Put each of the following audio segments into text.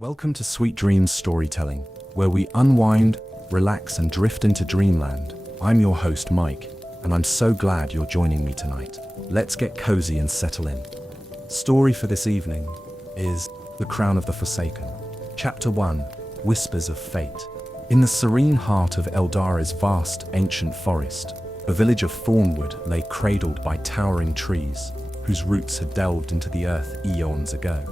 Welcome to Sweet Dreams Storytelling, where we unwind, relax, and drift into dreamland. I'm your host, Mike, and I'm so glad you're joining me tonight. Let's get cozy and settle in. Story for this evening is The Crown of the Forsaken. Chapter 1, Whispers of Fate. In the serene heart of Eldara's vast, ancient forest, the village of Thornwood lay cradled by towering trees, whose roots had delved into the earth eons ago.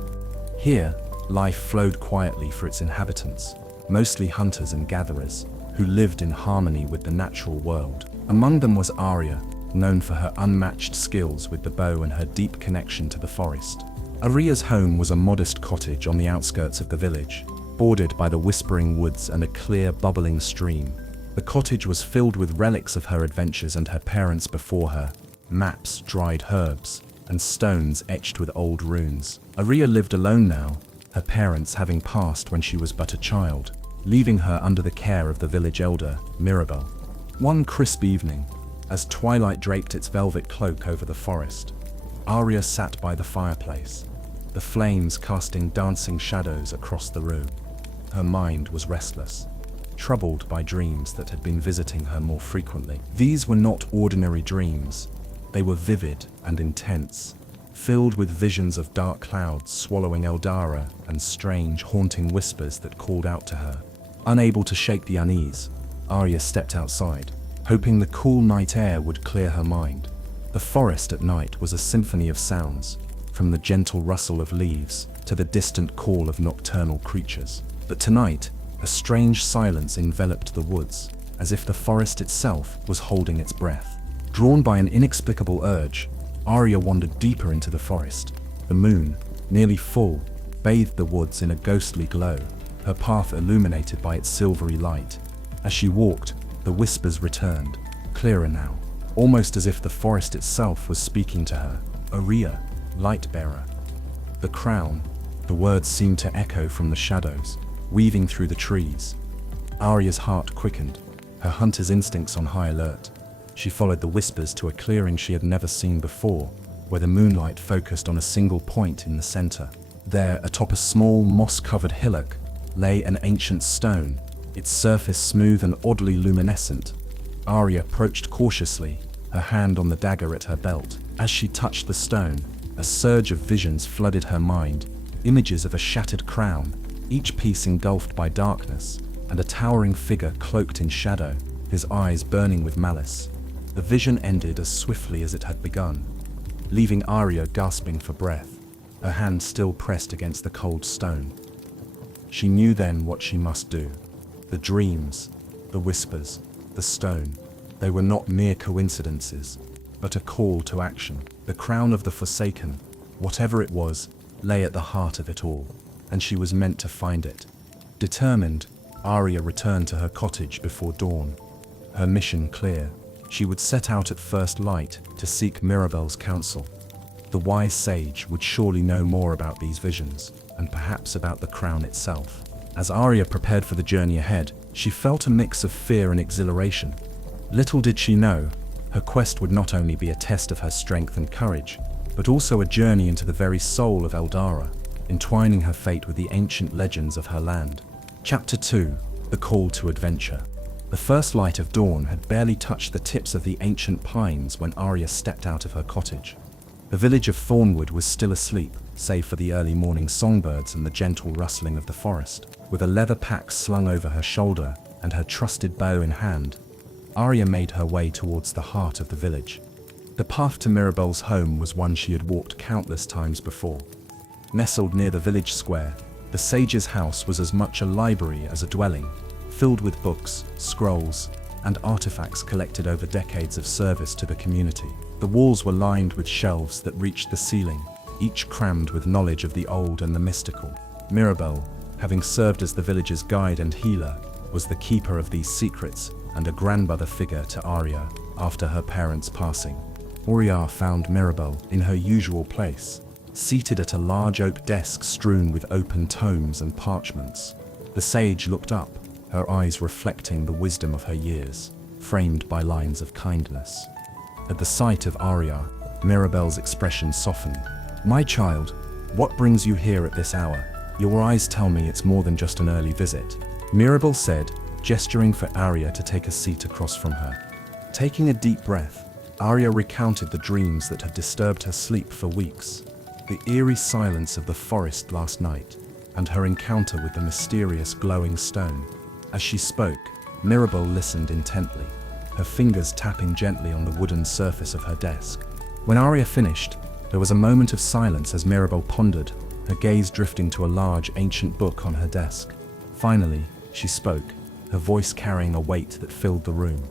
Here, life flowed quietly for its inhabitants, mostly hunters and gatherers, who lived in harmony with the natural world. Among them was Arya, known for her unmatched skills with the bow and her deep connection to the forest. Arya's home was a modest cottage on the outskirts of the village, bordered by the whispering woods and a clear, bubbling stream. The cottage was filled with relics of her adventures and her parents before her: maps, dried herbs, and stones etched with old runes. Arya lived alone now, her parents having passed when she was but a child, leaving her under the care of the village elder, Mirabel. One crisp evening, as twilight draped its velvet cloak over the forest, Arya sat by the fireplace, the flames casting dancing shadows across the room. Her mind was restless, troubled by dreams that had been visiting her more frequently. These were not ordinary dreams. They were vivid and intense, filled with visions of dark clouds swallowing Eldara and strange, haunting whispers that called out to her. Unable to shake the unease, Arya stepped outside, hoping the cool night air would clear her mind. The forest at night was a symphony of sounds, from the gentle rustle of leaves to the distant call of nocturnal creatures. But tonight, a strange silence enveloped the woods, as if the forest itself was holding its breath. Drawn by an inexplicable urge, Arya wandered deeper into the forest. The moon, nearly full, bathed the woods in a ghostly glow, her path illuminated by its silvery light. As she walked, the whispers returned, clearer now, almost as if the forest itself was speaking to her. Arya, light-bearer. The crown. The words seemed to echo from the shadows, weaving through the trees. Arya's heart quickened, her hunter's instincts on high alert. She followed the whispers to a clearing she had never seen before, where the moonlight focused on a single point in the center. There, atop a small, moss-covered hillock, lay an ancient stone, its surface smooth and oddly luminescent. Arya approached cautiously, her hand on the dagger at her belt. As she touched the stone, a surge of visions flooded her mind, images of a shattered crown, each piece engulfed by darkness, and a towering figure cloaked in shadow, his eyes burning with malice. The vision ended as swiftly as it had begun, leaving Arya gasping for breath, her hand still pressed against the cold stone. She knew then what she must do. The dreams, the whispers, the stone, they were not mere coincidences, but a call to action. The crown of the Forsaken, whatever it was, lay at the heart of it all, and she was meant to find it. Determined, Arya returned to her cottage before dawn, her mission clear. She would set out at first light to seek Mirabel's counsel. The wise sage would surely know more about these visions, and perhaps about the crown itself. As Arya prepared for the journey ahead, she felt a mix of fear and exhilaration. Little did she know, her quest would not only be a test of her strength and courage, but also a journey into the very soul of Eldara, entwining her fate with the ancient legends of her land. Chapter 2, The Call to Adventure. The first light of dawn had barely touched the tips of the ancient pines when Arya stepped out of her cottage. The village of Thornwood was still asleep, save for the early morning songbirds and the gentle rustling of the forest. With a leather pack slung over her shoulder and her trusted bow in hand, Arya made her way towards the heart of the village. The path to Mirabel's home was one she had walked countless times before. Nestled near the village square, the sage's house was as much a library as a dwelling, filled with books, scrolls, and artifacts collected over decades of service to the community. The walls were lined with shelves that reached the ceiling, each crammed with knowledge of the old and the mystical. Mirabel, having served as the village's guide and healer, was the keeper of these secrets and a grandmother figure to Arya after her parents' passing. Arya found Mirabel in her usual place, seated at a large oak desk strewn with open tomes and parchments. The sage looked up, her eyes reflecting the wisdom of her years, framed by lines of kindness. At the sight of Arya, Mirabel's expression softened. "My child, what brings you here at this hour?" Your eyes tell me it's more than just an early visit, Mirabel said, gesturing for Arya to take a seat across from her. Taking a deep breath, Arya recounted the dreams that had disturbed her sleep for weeks, the eerie silence of the forest last night, and her encounter with the mysterious glowing stone. As she spoke, Mirabel listened intently, her fingers tapping gently on the wooden surface of her desk. When Arya finished, there was a moment of silence as Mirabel pondered, her gaze drifting to a large, ancient book on her desk. Finally, she spoke, her voice carrying a weight that filled the room.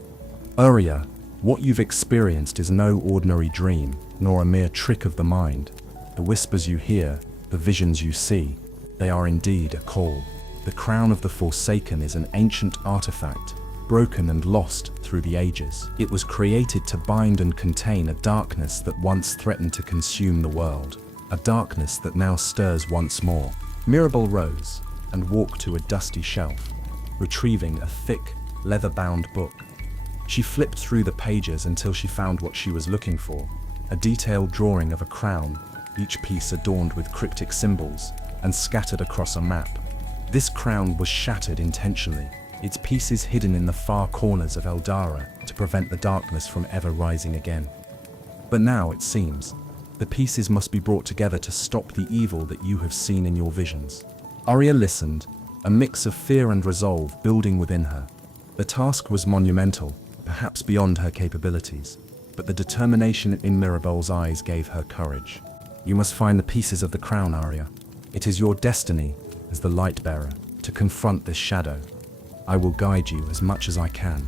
Arya, what you've experienced is no ordinary dream, nor a mere trick of the mind. The whispers you hear, the visions you see, they are indeed a call. The crown of the Forsaken is an ancient artifact, broken and lost through the ages. It was created to bind and contain a darkness that once threatened to consume the world, a darkness that now stirs once more. Mirabel rose and walked to a dusty shelf, retrieving a thick, leather-bound book. She flipped through the pages until she found what she was looking for, a detailed drawing of a crown, each piece adorned with cryptic symbols and scattered across a map. This crown was shattered intentionally, its pieces hidden in the far corners of Eldara to prevent the darkness from ever rising again. But now, it seems, the pieces must be brought together to stop the evil that you have seen in your visions. Arya listened, a mix of fear and resolve building within her. The task was monumental, perhaps beyond her capabilities, but the determination in Mirabel's eyes gave her courage. You must find the pieces of the crown, Arya. It is your destiny, as the light-bearer, to confront this shadow. I will guide you as much as I can,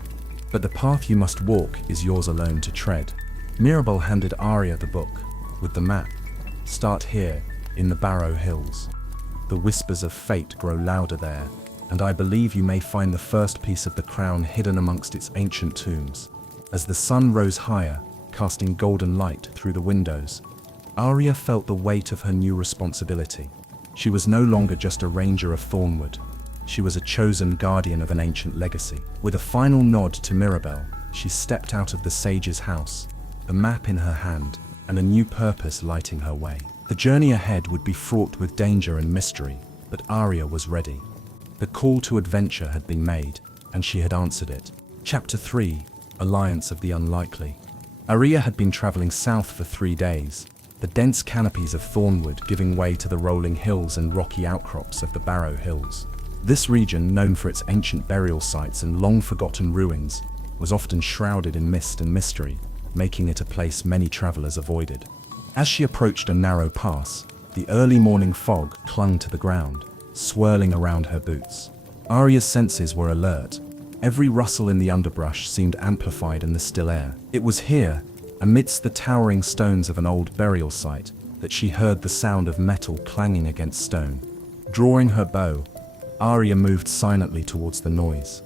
but the path you must walk is yours alone to tread. Mirabel handed Arya the book, with the map. Start here, in the Barrow Hills. The whispers of fate grow louder there, and I believe you may find the first piece of the crown hidden amongst its ancient tombs. As the sun rose higher, casting golden light through the windows, Arya felt the weight of her new responsibility. She was no longer just a ranger of Thornwood. She was a chosen guardian of an ancient legacy. With a final nod to Mirabel, she stepped out of the sage's house, the map in her hand, and a new purpose lighting her way. The journey ahead would be fraught with danger and mystery, but Arya was ready. The call to adventure had been made, and she had answered it. Chapter 3: Alliance of the Unlikely. Arya had been traveling south for 3 days, the dense canopies of Thornwood giving way to the rolling hills and rocky outcrops of the Barrow Hills. This region, known for its ancient burial sites and long-forgotten ruins, was often shrouded in mist and mystery, making it a place many travelers avoided. As she approached a narrow pass, the early morning fog clung to the ground, swirling around her boots. Arya's senses were alert. Every rustle in the underbrush seemed amplified in the still air. It was here, amidst the towering stones of an old burial site, that she heard the sound of metal clanging against stone. Drawing her bow, Arya moved silently towards the noise.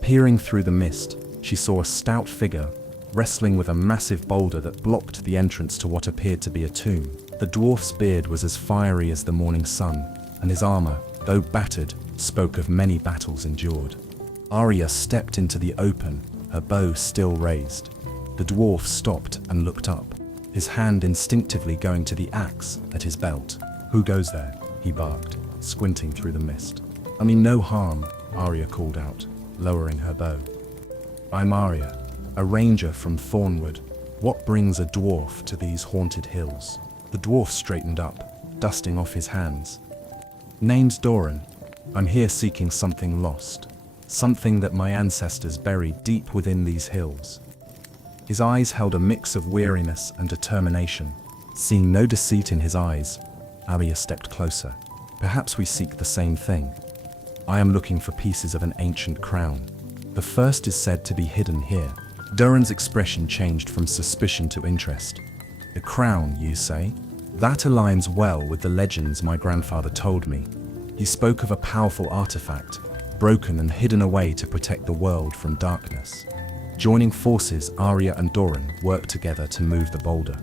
Peering through the mist, she saw a stout figure, wrestling with a massive boulder that blocked the entrance to what appeared to be a tomb. The dwarf's beard was as fiery as the morning sun, and his armor, though battered, spoke of many battles endured. Arya stepped into the open, her bow still raised. The dwarf stopped and looked up, his hand instinctively going to the axe at his belt. "Who goes there?" he barked, squinting through the mist. "I mean no harm," Arya called out, lowering her bow. "I'm Arya, a ranger from Thornwood. What brings a dwarf to these haunted hills?" The dwarf straightened up, dusting off his hands. "Name's Doran. I'm here seeking something lost, something that my ancestors buried deep within these hills." His eyes held a mix of weariness and determination. Seeing no deceit in his eyes, Arya stepped closer. "Perhaps we seek the same thing. I am looking for pieces of an ancient crown. The first is said to be hidden here." Doran's expression changed from suspicion to interest. "The crown, you say? That aligns well with the legends my grandfather told me. He spoke of a powerful artifact, broken and hidden away to protect the world from darkness." Joining forces, Arya and Doran worked together to move the boulder.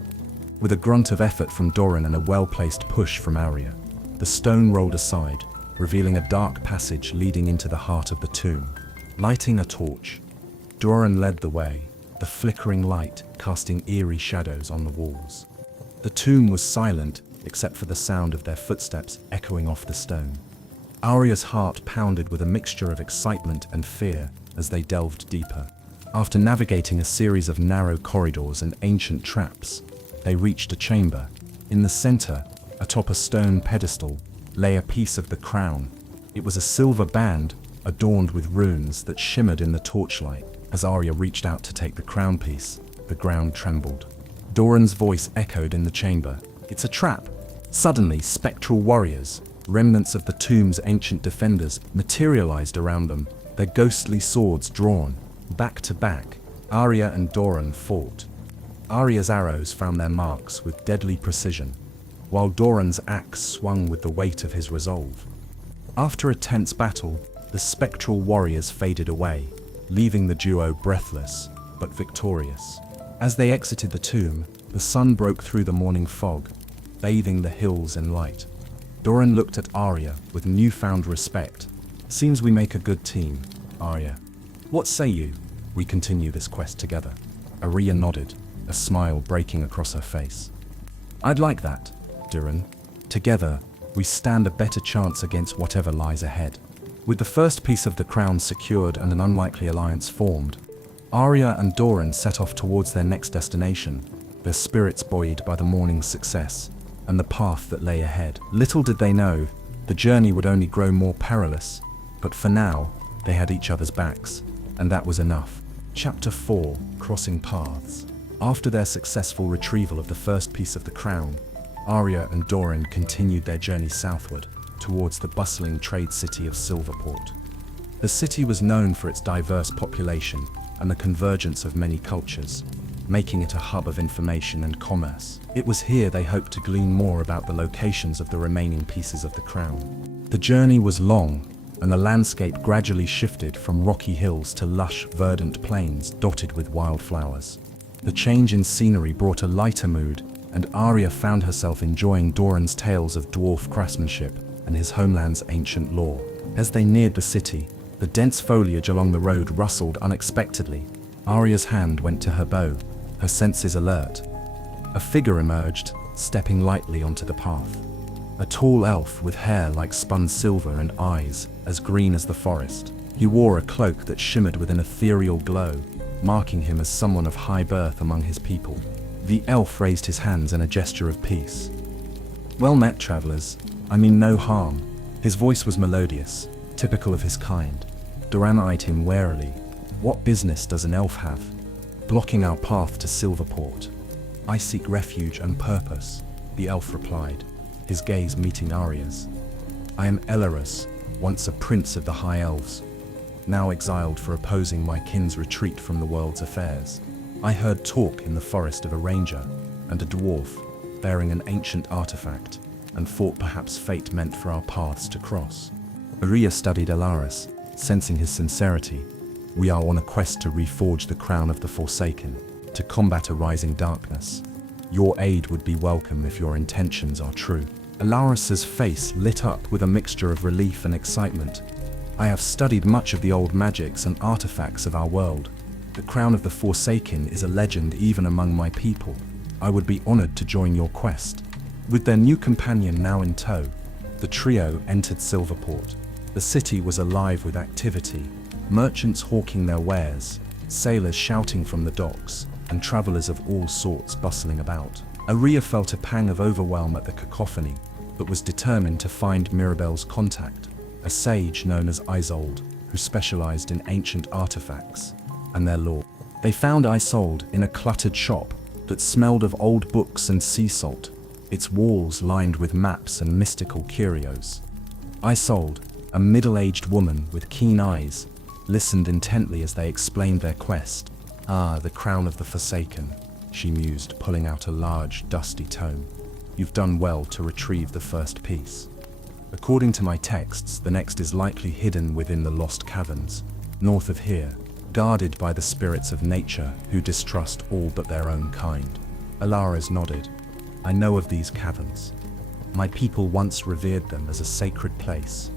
With a grunt of effort from Doran and a well-placed push from Arya, the stone rolled aside, revealing a dark passage leading into the heart of the tomb. Lighting a torch, Doran led the way, the flickering light casting eerie shadows on the walls. The tomb was silent, except for the sound of their footsteps echoing off the stone. Arya's heart pounded with a mixture of excitement and fear as they delved deeper. After navigating a series of narrow corridors and ancient traps, they reached a chamber. In the center, atop a stone pedestal, lay a piece of the crown. It was a silver band adorned with runes that shimmered in the torchlight. As Arya reached out to take the crown piece, the ground trembled. Doran's voice echoed in the chamber. "It's a trap!" Suddenly, spectral warriors, remnants of the tomb's ancient defenders, materialized around them, their ghostly swords drawn. Back to back, Arya and Doran fought. Arya's arrows found their marks with deadly precision, while Doran's axe swung with the weight of his resolve. After a tense battle, the spectral warriors faded away, leaving the duo breathless, but victorious. As they exited the tomb, the sun broke through the morning fog, bathing the hills in light. Doran looked at Arya with newfound respect. "Seems we make a good team, Arya. What say you? We continue this quest together." Arya nodded, a smile breaking across her face. "I'd like that, Doran. Together, we stand a better chance against whatever lies ahead." With the first piece of the crown secured and an unlikely alliance formed, Arya and Doran set off towards their next destination, their spirits buoyed by the morning's success and the path that lay ahead. Little did they know, the journey would only grow more perilous, but for now, they had each other's backs, and that was enough. Chapter 4: Crossing Paths. After their successful retrieval of the first piece of the crown, Arya and Doran continued their journey southward, towards the bustling trade city of Silverport. The city was known for its diverse population and the convergence of many cultures, making it a hub of information and commerce. It was here they hoped to glean more about the locations of the remaining pieces of the crown. The journey was long, and the landscape gradually shifted from rocky hills to lush, verdant plains dotted with wildflowers. The change in scenery brought a lighter mood, and Arya found herself enjoying Doran's tales of dwarf craftsmanship and his homeland's ancient lore. As they neared the city, the dense foliage along the road rustled unexpectedly. Arya's hand went to her bow, her senses alert. A figure emerged, stepping lightly onto the path. A tall elf with hair like spun silver and eyes as green as the forest. He wore a cloak that shimmered with an ethereal glow, marking him as someone of high birth among his people. The elf raised his hands in a gesture of peace. "Well met, travelers. I mean no harm." His voice was melodious, typical of his kind. Doran eyed him warily. "What business does an elf have blocking our path to Silverport?" "I seek refuge and purpose," the elf replied, his gaze meeting Arya's. "I am Elorus, once a prince of the High Elves, now exiled for opposing my kin's retreat from the world's affairs. I heard talk in the forest of a ranger and a dwarf bearing an ancient artifact, and thought perhaps fate meant for our paths to cross." Arya studied Elorus, sensing his sincerity. "We are on a quest to reforge the crown of the Forsaken, to combat a rising darkness. Your aid would be welcome if your intentions are true." Elorus's face lit up with a mixture of relief and excitement. "I have studied much of the old magics and artifacts of our world. The crown of the Forsaken is a legend even among my people. I would be honored to join your quest." With their new companion now in tow, the trio entered Silverport. The city was alive with activity, merchants hawking their wares, sailors shouting from the docks, and travelers of all sorts bustling about. Arya felt a pang of overwhelm at the cacophony, but was determined to find Mirabelle's contact, a sage known as Isolde, who specialized in ancient artifacts and their lore. They found Isolde in a cluttered shop that smelled of old books and sea salt, its walls lined with maps and mystical curios. Isolde, a middle-aged woman with keen eyes, listened intently as they explained their quest. "Ah, the crown of the Forsaken," she mused, pulling out a large, dusty tome. "You've done well to retrieve the first piece. According to my texts, the next is likely hidden within the Lost Caverns, north of here, guarded by the spirits of nature who distrust all but their own kind." Elorus nodded. "I know of these caverns. My people once revered them as a sacred place.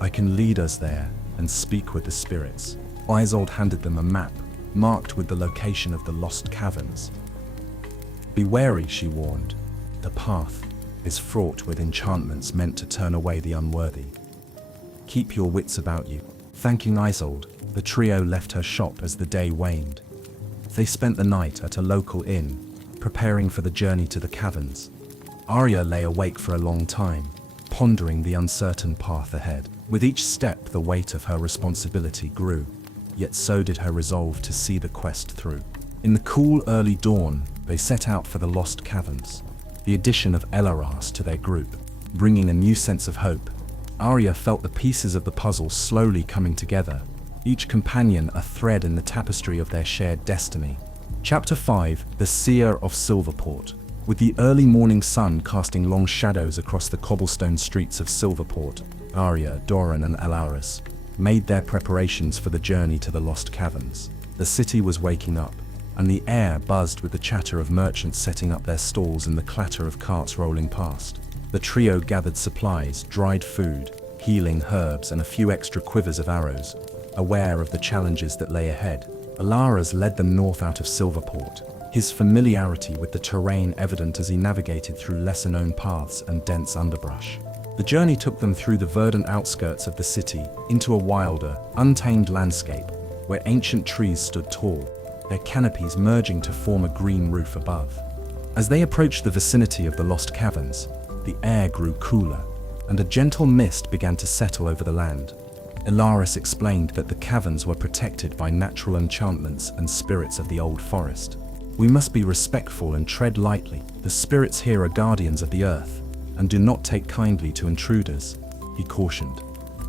I can lead us there and speak with the spirits." Isolde handed them a map, marked with the location of the Lost Caverns. "Be wary," she warned. "The path, is fraught with enchantments meant to turn away the unworthy. Keep your wits about you. Thanking Isolde, the trio left her shop as the day waned. They spent the night at a local inn, preparing for the journey to the caverns. Arya lay awake for a long time, pondering the uncertain path ahead. With each step, the weight of her responsibility grew, yet so did her resolve to see the quest through. In the cool early dawn, they set out for the lost caverns, the addition of Elaras to their group, bringing a new sense of hope. Arya felt the pieces of the puzzle slowly coming together, each companion a thread in the tapestry of their shared destiny. Chapter 5: The Seer of Silverport. With the early morning sun casting long shadows across the cobblestone streets of Silverport, Arya, Doran and Elaras made their preparations for the journey to the lost caverns. The city was waking up, and the air buzzed with the chatter of merchants setting up their stalls and the clatter of carts rolling past. The trio gathered supplies, dried food, healing herbs and a few extra quivers of arrows, aware of the challenges that lay ahead. Elaras led them north out of Silverport, his familiarity with the terrain evident as he navigated through lesser-known paths and dense underbrush. The journey took them through the verdant outskirts of the city into a wilder, untamed landscape where ancient trees stood tall, their canopies merging to form a green roof above. As they approached the vicinity of the lost caverns, the air grew cooler, and a gentle mist began to settle over the land. Elaras explained that the caverns were protected by natural enchantments and spirits of the old forest. "We must be respectful and tread lightly. The spirits here are guardians of the earth, and do not take kindly to intruders," he cautioned.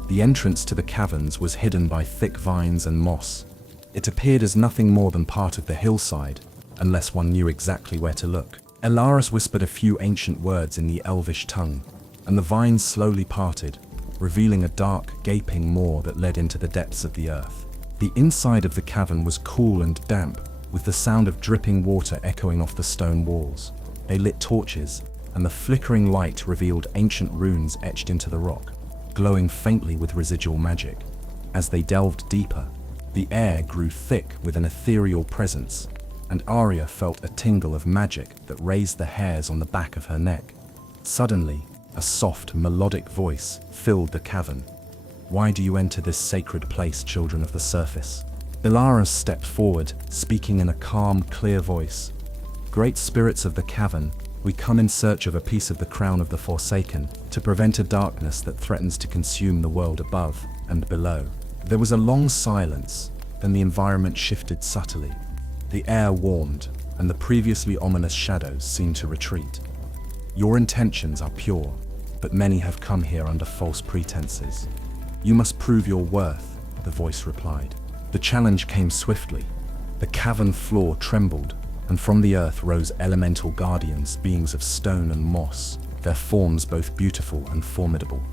The entrance to the caverns was hidden by thick vines and moss. It appeared as nothing more than part of the hillside, unless one knew exactly where to look. Elaras whispered a few ancient words in the elvish tongue, and the vines slowly parted, revealing a dark, gaping maw that led into the depths of the earth. The inside of the cavern was cool and damp, with the sound of dripping water echoing off the stone walls. They lit torches, and the flickering light revealed ancient runes etched into the rock, glowing faintly with residual magic. As they delved deeper, the air grew thick with an ethereal presence, and Arya felt a tingle of magic that raised the hairs on the back of her neck. Suddenly, a soft, melodic voice filled the cavern. "Why do you enter this sacred place, children of the surface?" Elaras stepped forward, speaking in a calm, clear voice. "Great spirits of the cavern, we come in search of a piece of the crown of the Forsaken, to prevent a darkness that threatens to consume the world above and below." There was a long silence, then the environment shifted subtly. The air warmed, and the previously ominous shadows seemed to retreat. "Your intentions are pure, but many have come here under false pretenses. You must prove your worth," the voice replied. The challenge came swiftly. The cavern floor trembled, and from the earth rose elemental guardians, beings of stone and moss, their forms both beautiful and formidable.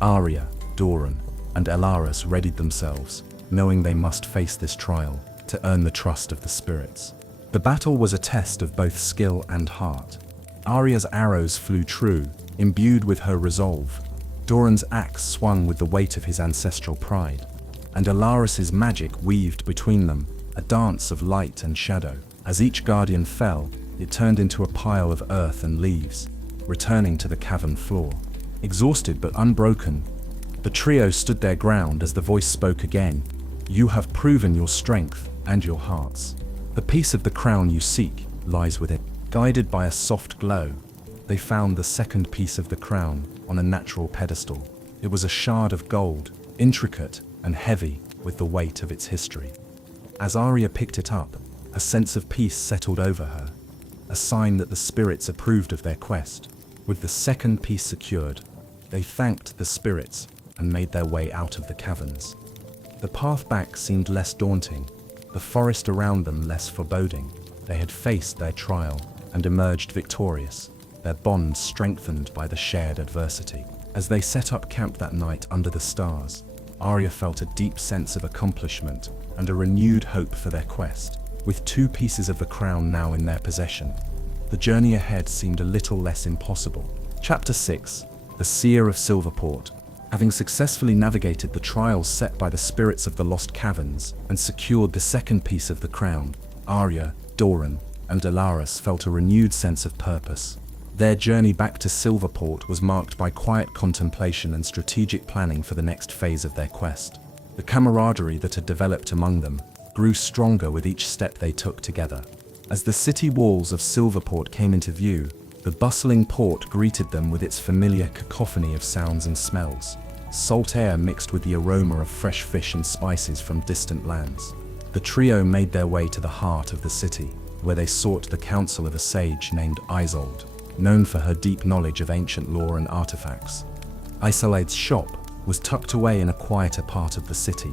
Arya, Doran, and Elaras readied themselves, knowing they must face this trial to earn the trust of the spirits. The battle was a test of both skill and heart. Arya's arrows flew true, imbued with her resolve. Doran's axe swung with the weight of his ancestral pride, and Elaras' magic weaved between them, a dance of light and shadow. As each guardian fell, it turned into a pile of earth and leaves, returning to the cavern floor. Exhausted but unbroken, the trio stood their ground as the voice spoke again. "You have proven your strength and your hearts. The piece of the crown you seek lies within." Guided by a soft glow, they found the second piece of the crown on a natural pedestal. It was a shard of gold, intricate and heavy with the weight of its history. As Arya picked it up, a sense of peace settled over her, a sign that the spirits approved of their quest. With the second piece secured, they thanked the spirits and made their way out of the caverns. The path back seemed less daunting, the forest around them less foreboding. They had faced their trial and emerged victorious, their bond strengthened by the shared adversity. As they set up camp that night under the stars, Arya felt a deep sense of accomplishment and a renewed hope for their quest. With two pieces of the crown now in their possession, the journey ahead seemed a little less impossible. Chapter 6: The Seer of Silverport. Having successfully navigated the trials set by the spirits of the lost caverns and secured the second piece of the crown, Arya, Doran, and Elaras felt a renewed sense of purpose. Their journey back to Silverport was marked by quiet contemplation and strategic planning for the next phase of their quest. The camaraderie that had developed among them grew stronger with each step they took together. As the city walls of Silverport came into view, the bustling port greeted them with its familiar cacophony of sounds and smells. Salt air mixed with the aroma of fresh fish and spices from distant lands. The trio made their way to the heart of the city, where they sought the counsel of a sage named Isolde, known for her deep knowledge of ancient lore and artifacts. Isolde's shop was tucked away in a quieter part of the city,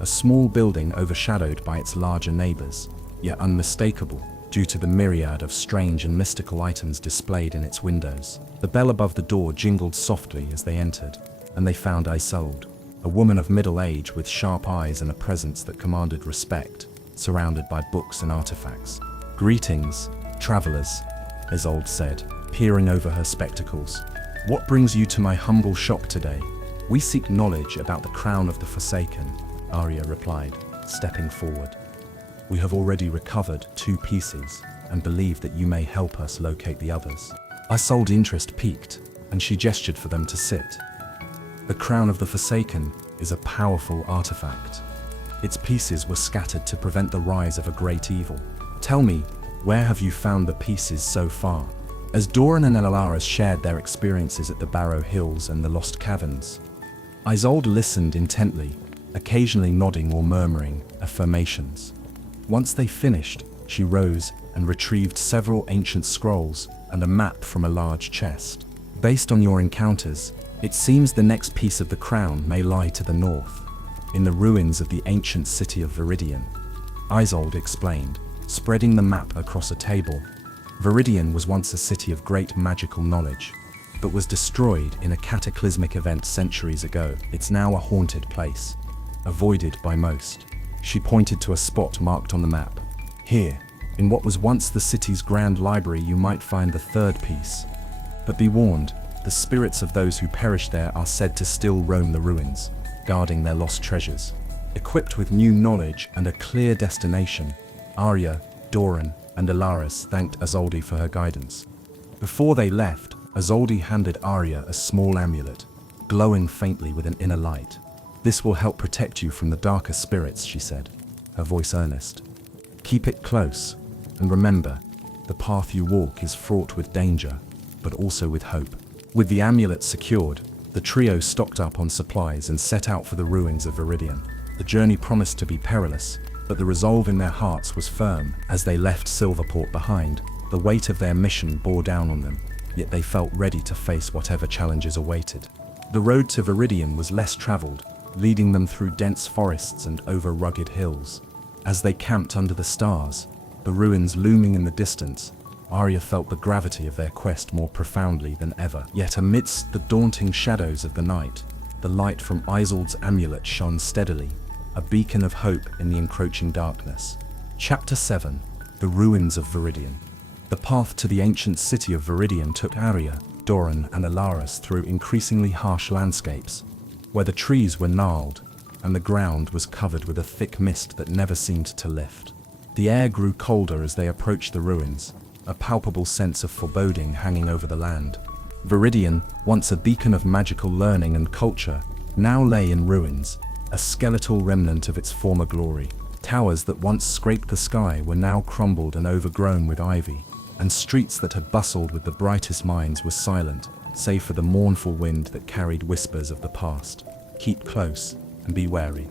a small building overshadowed by its larger neighbors, yet unmistakable due to the myriad of strange and mystical items displayed in its windows. The bell above the door jingled softly as they entered, and they found Isolde, a woman of middle age with sharp eyes and a presence that commanded respect, surrounded by books and artifacts. "Greetings, travelers," Isolde said, peering over her spectacles. "What brings you to my humble shop today?" "We seek knowledge about the crown of the Forsaken," Arya replied, stepping forward. "We have already recovered 2 pieces and believe that you may help us locate the others." Isolde's interest piqued, and she gestured for them to sit. "The crown of the Forsaken is a powerful artifact. Its pieces were scattered to prevent the rise of a great evil. Tell me, where have you found the pieces so far?" As Doran and Alaris shared their experiences at the Barrow Hills and the Lost Caverns, Isolde listened intently, occasionally nodding or murmuring affirmations. Once they finished, she rose and retrieved several ancient scrolls and a map from a large chest. "Based on your encounters, it seems the next piece of the crown may lie to the north, in the ruins of the ancient city of Viridian," Isolde explained, spreading the map across a table. Viridian was once a city of great magical knowledge, but was destroyed in a cataclysmic event centuries ago. It's now a haunted place, avoided by most. She pointed to a spot marked on the map. "Here, in what was once the city's grand library, you might find the 3rd piece. But be warned, the spirits of those who perished there are said to still roam the ruins, guarding their lost treasures." Equipped with new knowledge and a clear destination, Arya, Doran, and Alaris thanked Isolde for her guidance. Before they left, Isolde handed Arya a small amulet, glowing faintly with an inner light. "This will help protect you from the darker spirits," she said, her voice earnest. "Keep it close, and remember, the path you walk is fraught with danger, but also with hope." With the amulet secured, the trio stocked up on supplies and set out for the ruins of Viridian. The journey promised to be perilous, but the resolve in their hearts was firm. As they left Silverport behind, the weight of their mission bore down on them, yet they felt ready to face whatever challenges awaited. The road to Viridian was less traveled, leading them through dense forests and over rugged hills. As they camped under the stars, the ruins looming in the distance, Arya felt the gravity of their quest more profoundly than ever. Yet amidst the daunting shadows of the night, the light from Isolde's amulet shone steadily, a beacon of hope in the encroaching darkness. Chapter 7: The Ruins of Viridian. The path to the ancient city of Viridian took Arya, Doran, and Alaris through increasingly harsh landscapes, where the trees were gnarled and the ground was covered with a thick mist that never seemed to lift. The air grew colder as they approached the ruins, a palpable sense of foreboding hanging over the land. Viridian, once a beacon of magical learning and culture, now lay in ruins, a skeletal remnant of its former glory. Towers that once scraped the sky were now crumbled and overgrown with ivy, and streets that had bustled with the brightest minds were silent, save for the mournful wind that carried whispers of the past. "Keep close and be wary,"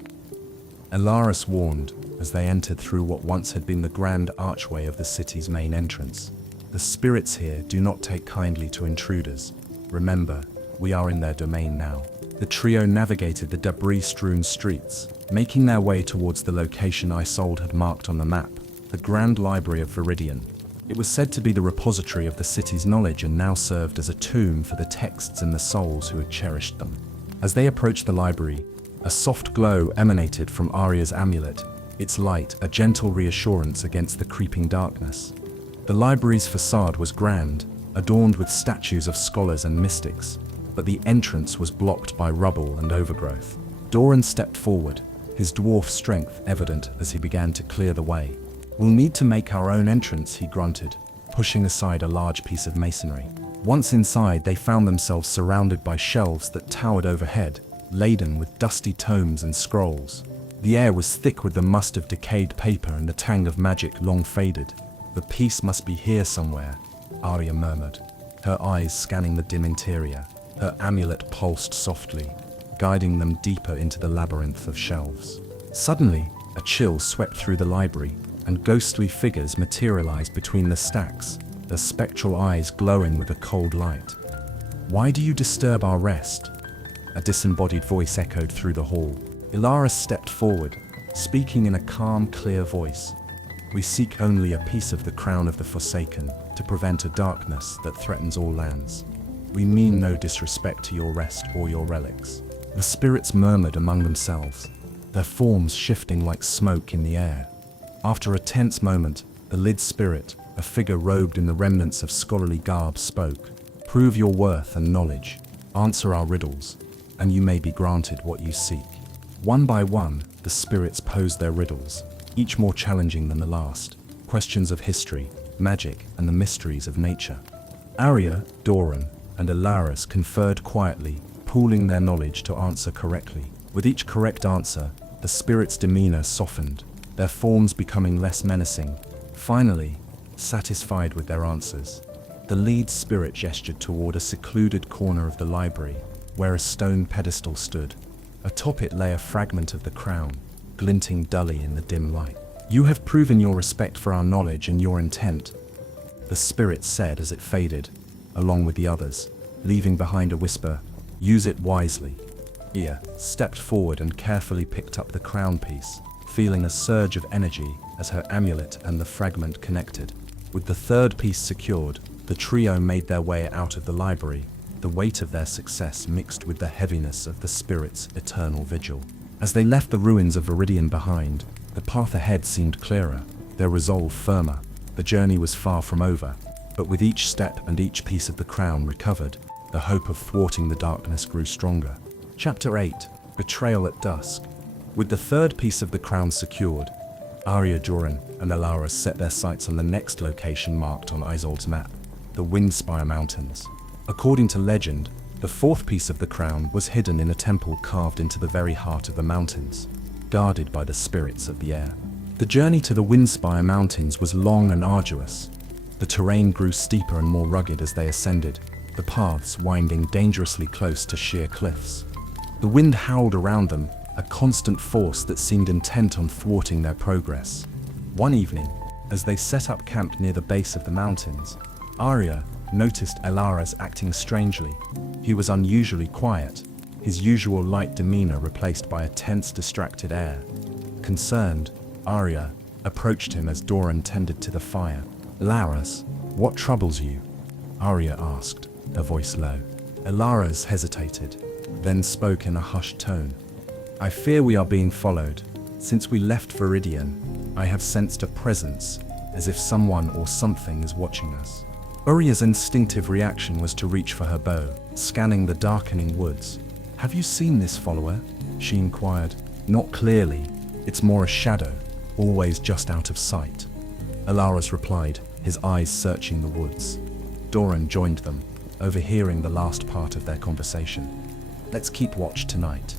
Alaris warned as they entered through what once had been the grand archway of the city's main entrance. "The spirits here do not take kindly to intruders. Remember, we are in their domain now." The trio navigated the debris-strewn streets, making their way towards the location Isolde had marked on the map, the Grand Library of Viridian. It was said to be the repository of the city's knowledge and now served as a tomb for the texts and the souls who had cherished them. As they approached the library, a soft glow emanated from Arya's amulet, its light a gentle reassurance against the creeping darkness. The library's facade was grand, adorned with statues of scholars and mystics, but the entrance was blocked by rubble and overgrowth. Doran stepped forward, his dwarf strength evident as he began to clear the way. "We'll need to make our own entrance," he grunted, pushing aside a large piece of masonry. Once inside, they found themselves surrounded by shelves that towered overhead, laden with dusty tomes and scrolls. The air was thick with the must of decayed paper and the tang of magic long faded. "The piece must be here somewhere," Arya murmured, her eyes scanning the dim interior. Her amulet pulsed softly, guiding them deeper into the labyrinth of shelves. Suddenly, a chill swept through the library, and ghostly figures materialized between the stacks, their spectral eyes glowing with a cold light. "Why do you disturb our rest?" A disembodied voice echoed through the hall. Ilara stepped forward, speaking in a calm, clear voice. "We seek only a piece of the crown of the Forsaken to prevent a darkness that threatens all lands. We mean no disrespect to your rest or your relics." The spirits murmured among themselves, their forms shifting like smoke in the air. After a tense moment, the Lid spirit, a figure robed in the remnants of scholarly garb, spoke. "Prove your worth and knowledge. Answer our riddles, and you may be granted what you seek." One by one, the spirits posed their riddles, each more challenging than the last. Questions of history, magic, and the mysteries of nature. Arya, Doran, and Alaris conferred quietly, pooling their knowledge to answer correctly. With each correct answer, the spirits' demeanor softened, their forms becoming less menacing. Finally, satisfied with their answers, the lead spirit gestured toward a secluded corner of the library, where a stone pedestal stood. Atop it lay a fragment of the crown, glinting dully in the dim light. "You have proven your respect for our knowledge and your intent," the spirit said as it faded, along with the others, leaving behind a whisper, "Use it wisely." Ia stepped forward and carefully picked up the crown piece, feeling a surge of energy as her amulet and the fragment connected. With the third piece secured, the trio made their way out of the library, the weight of their success mixed with the heaviness of the spirit's eternal vigil. As they left the ruins of Viridian behind, the path ahead seemed clearer, their resolve firmer. The journey was far from over, but with each step and each piece of the crown recovered, the hope of thwarting the darkness grew stronger. Chapter 8: Betrayal at Dusk. With the third piece of the crown secured, Arya, Doran, and Alara set their sights on the next location marked on Isolde's map, the Windspire Mountains. According to legend, the fourth piece of the crown was hidden in a temple carved into the very heart of the mountains, guarded by the spirits of the air. The journey to the Windspire Mountains was long and arduous. The terrain grew steeper and more rugged as they ascended, the paths winding dangerously close to sheer cliffs. The wind howled around them, a constant force that seemed intent on thwarting their progress. One evening, as they set up camp near the base of the mountains, Arya noticed Alaras acting strangely. He was unusually quiet, his usual light demeanor replaced by a tense, distracted air. Concerned, Arya approached him as Doran tended to the fire. "Alaras, what troubles you?" Arya asked, her voice low. Alaras hesitated, then spoke in a hushed tone. "I fear we are being followed. Since we left Viridian, I have sensed a presence, as if someone or something is watching us." Arya's instinctive reaction was to reach for her bow, scanning the darkening woods. "Have you seen this follower?" she inquired. "Not clearly. It's more a shadow, always just out of sight," Alaras replied, his eyes searching the woods. Doran joined them, overhearing the last part of their conversation. "Let's keep watch tonight.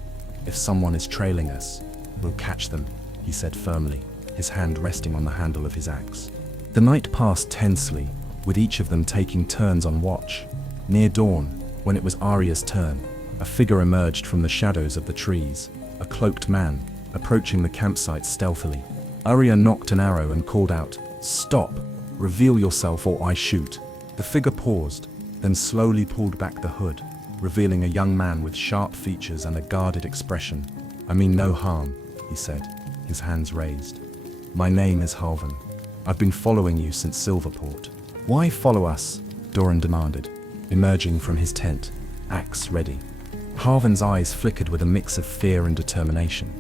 If someone is trailing us, we'll catch them," he said firmly, his hand resting on the handle of his axe. The night passed tensely, with each of them taking turns on watch. Near dawn, when it was Arya's turn, a figure emerged from the shadows of the trees, a cloaked man, approaching the campsite stealthily. Arya nocked an arrow and called out, "Stop! Reveal yourself or I shoot." The figure paused, then slowly pulled back the hood, revealing a young man with sharp features and a guarded expression. "I mean no harm," he said, his hands raised. "My name is Halvan. I've been following you since Silverport." "Why follow us?" Doran demanded, emerging from his tent, axe ready. Halvan's eyes flickered with a mix of fear and determination.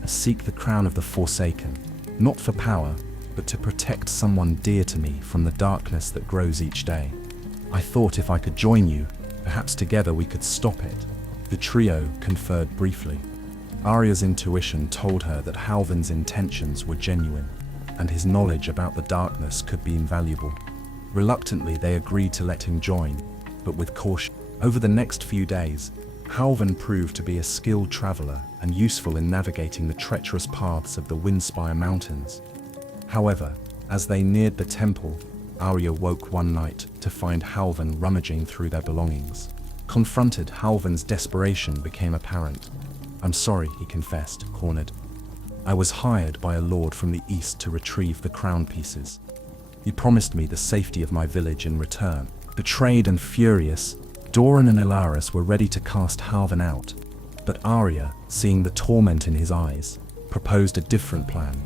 "I seek the crown of the Forsaken, not for power, but to protect someone dear to me from the darkness that grows each day. I thought if I could join you, perhaps together we could stop it." The trio conferred briefly. Arya's intuition told her that Halvan's intentions were genuine, and his knowledge about the darkness could be invaluable. Reluctantly, they agreed to let him join, but with caution. Over the next few days, Halvan proved to be a skilled traveler and useful in navigating the treacherous paths of the Windspire Mountains. However, as they neared the temple, Arya woke one night to find Halvan rummaging through their belongings. Confronted, Halvan's desperation became apparent. "I'm sorry," he confessed, cornered. "I was hired by a lord from the east to retrieve the crown pieces. He promised me the safety of my village in return." Betrayed and furious, Doran and Ilaris were ready to cast Halvan out, but Arya, seeing the torment in his eyes, proposed a different plan.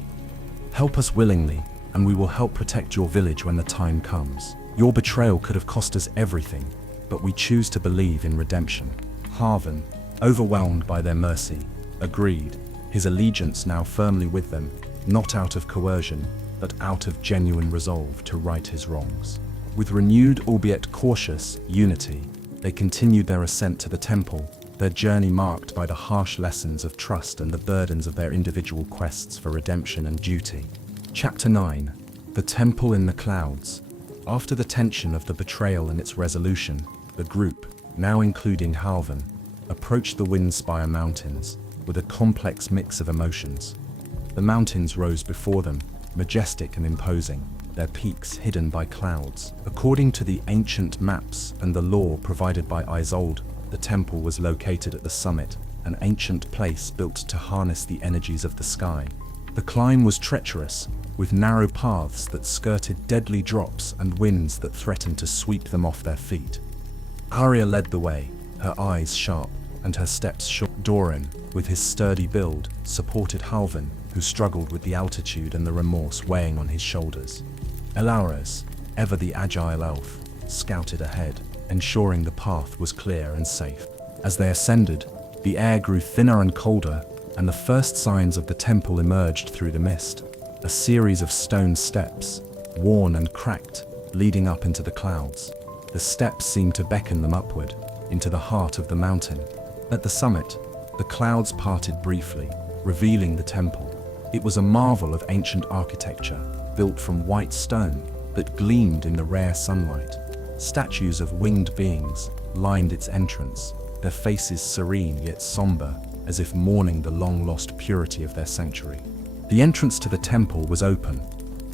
"Help us willingly, and we will help protect your village when the time comes. Your betrayal could have cost us everything, but we choose to believe in redemption." Halvan, overwhelmed by their mercy, agreed, his allegiance now firmly with them, not out of coercion, but out of genuine resolve to right his wrongs. With renewed, albeit cautious, unity, they continued their ascent to the temple, their journey marked by the harsh lessons of trust and the burdens of their individual quests for redemption and duty. Chapter 9. The Temple in the Clouds. After the tension of the betrayal and its resolution, the group, now including Halvan, approached the Windspire Mountains with a complex mix of emotions. The mountains rose before them, majestic and imposing, their peaks hidden by clouds. According to the ancient maps and the lore provided by Isolde, the temple was located at the summit, an ancient place built to harness the energies of the sky. The climb was treacherous, with narrow paths that skirted deadly drops and winds that threatened to sweep them off their feet. Arya led the way, her eyes sharp and her steps sure. Doran, with his sturdy build, supported Halvan, who struggled with the altitude and the remorse weighing on his shoulders. Ilaris, ever the agile elf, scouted ahead, ensuring the path was clear and safe. As they ascended, the air grew thinner and colder, and the first signs of the temple emerged through the mist. A series of stone steps, worn and cracked, leading up into the clouds. The steps seemed to beckon them upward, into the heart of the mountain. At the summit, the clouds parted briefly, revealing the temple. It was a marvel of ancient architecture, built from white stone that gleamed in the rare sunlight. Statues of winged beings lined its entrance, their faces serene yet somber, as if mourning the long-lost purity of their sanctuary. The entrance to the temple was open,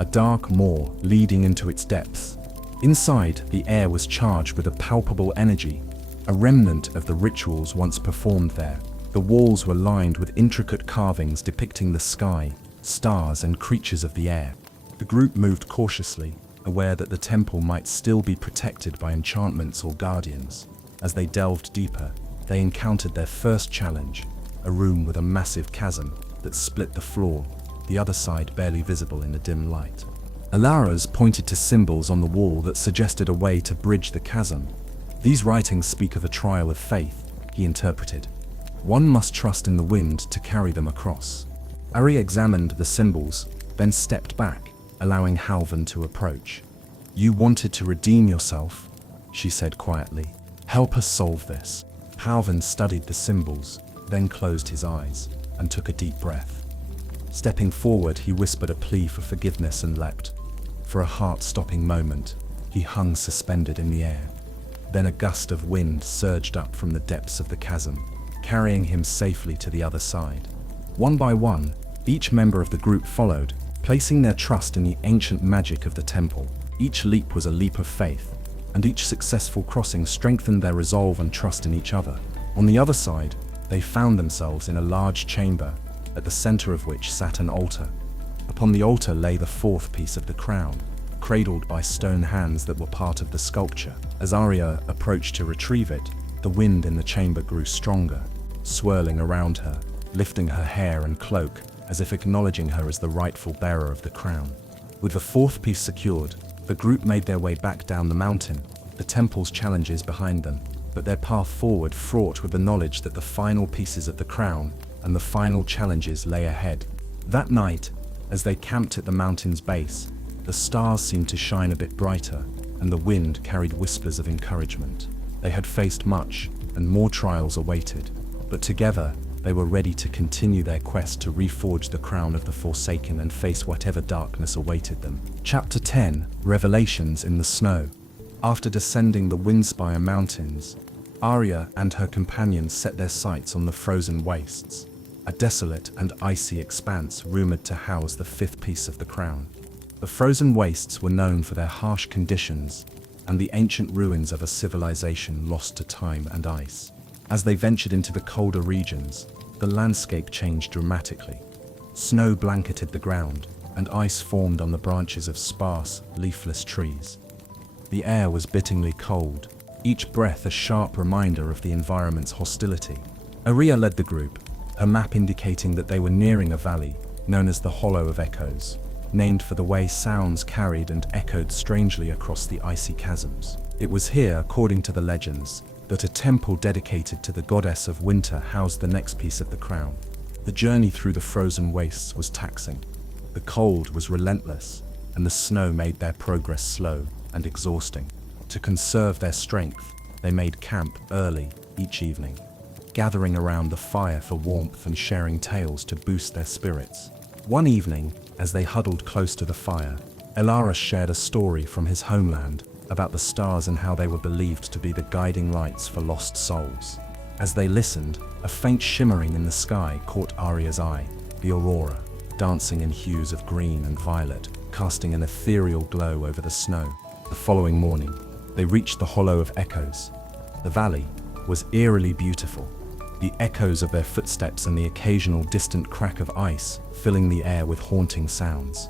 a dark maw leading into its depths. Inside, the air was charged with a palpable energy, a remnant of the rituals once performed there. The walls were lined with intricate carvings depicting the sky, stars, and creatures of the air. The group moved cautiously, aware that the temple might still be protected by enchantments or guardians. As they delved deeper, they encountered their first challenge, a room with a massive chasm that split the floor, the other side barely visible in the dim light. Ilaris pointed to symbols on the wall that suggested a way to bridge the chasm. "These writings speak of a trial of faith," he interpreted. "One must trust in the wind to carry them across." Arya examined the symbols, then stepped back, allowing Halvan to approach. "You wanted to redeem yourself," she said quietly. "Help us solve this." Halvan studied the symbols, then closed his eyes and took a deep breath. Stepping forward, he whispered a plea for forgiveness and leapt. For a heart-stopping moment, he hung suspended in the air. Then a gust of wind surged up from the depths of the chasm, carrying him safely to the other side. One by one, each member of the group followed, placing their trust in the ancient magic of the temple. Each leap was a leap of faith, and each successful crossing strengthened their resolve and trust in each other. On the other side, they found themselves in a large chamber, at the center of which sat an altar. Upon the altar lay the fourth piece of the crown, cradled by stone hands that were part of the sculpture. As Arya approached to retrieve it, the wind in the chamber grew stronger, swirling around her, lifting her hair and cloak, as if acknowledging her as the rightful bearer of the crown. With the fourth piece secured, the group made their way back down the mountain, the temple's challenges behind them, but their path forward fraught with the knowledge that the final pieces of the crown and the final challenges lay ahead. That night, as they camped at the mountain's base, the stars seemed to shine a bit brighter, and the wind carried whispers of encouragement. They had faced much, and more trials awaited, but together they were ready to continue their quest to reforge the crown of the Forsaken and face whatever darkness awaited them. Chapter 10. Revelations in the Snow. After descending the Windspire Mountains, Arya and her companions set their sights on the frozen wastes, a desolate and icy expanse rumored to house the fifth piece of the crown. The frozen wastes were known for their harsh conditions and the ancient ruins of a civilization lost to time and ice. As they ventured into the colder regions, the landscape changed dramatically. Snow blanketed the ground, and ice formed on the branches of sparse, leafless trees. The air was bitterly cold, each breath a sharp reminder of the environment's hostility. Arya led the group, her map indicating that they were nearing a valley known as the Hollow of Echoes, named for the way sounds carried and echoed strangely across the icy chasms. It was here, according to the legends, that a temple dedicated to the goddess of winter housed the next piece of the crown. The journey through the frozen wastes was taxing. The cold was relentless, and the snow made their progress slow and exhausting. To conserve their strength, they made camp early each evening, gathering around the fire for warmth and sharing tales to boost their spirits. One evening, as they huddled close to the fire, Elaris shared a story from his homeland about the stars and how they were believed to be the guiding lights for lost souls. As they listened, a faint shimmering in the sky caught Arya's eye, the aurora, dancing in hues of green and violet, casting an ethereal glow over the snow. The following morning, they reached the Hollow of Echoes. The valley was eerily beautiful, the echoes of their footsteps and the occasional distant crack of ice filling the air with haunting sounds.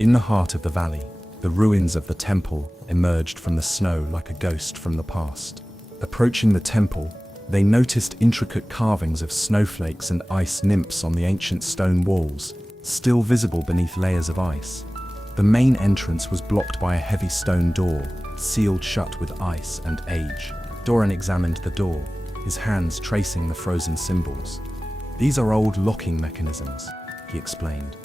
In the heart of the valley, the ruins of the temple emerged from the snow like a ghost from the past. Approaching the temple, they noticed intricate carvings of snowflakes and ice nymphs on the ancient stone walls, still visible beneath layers of ice. The main entrance was blocked by a heavy stone door, sealed shut with ice and age. Doran examined the door, his hands tracing the frozen symbols. "These are old locking mechanisms," he explained.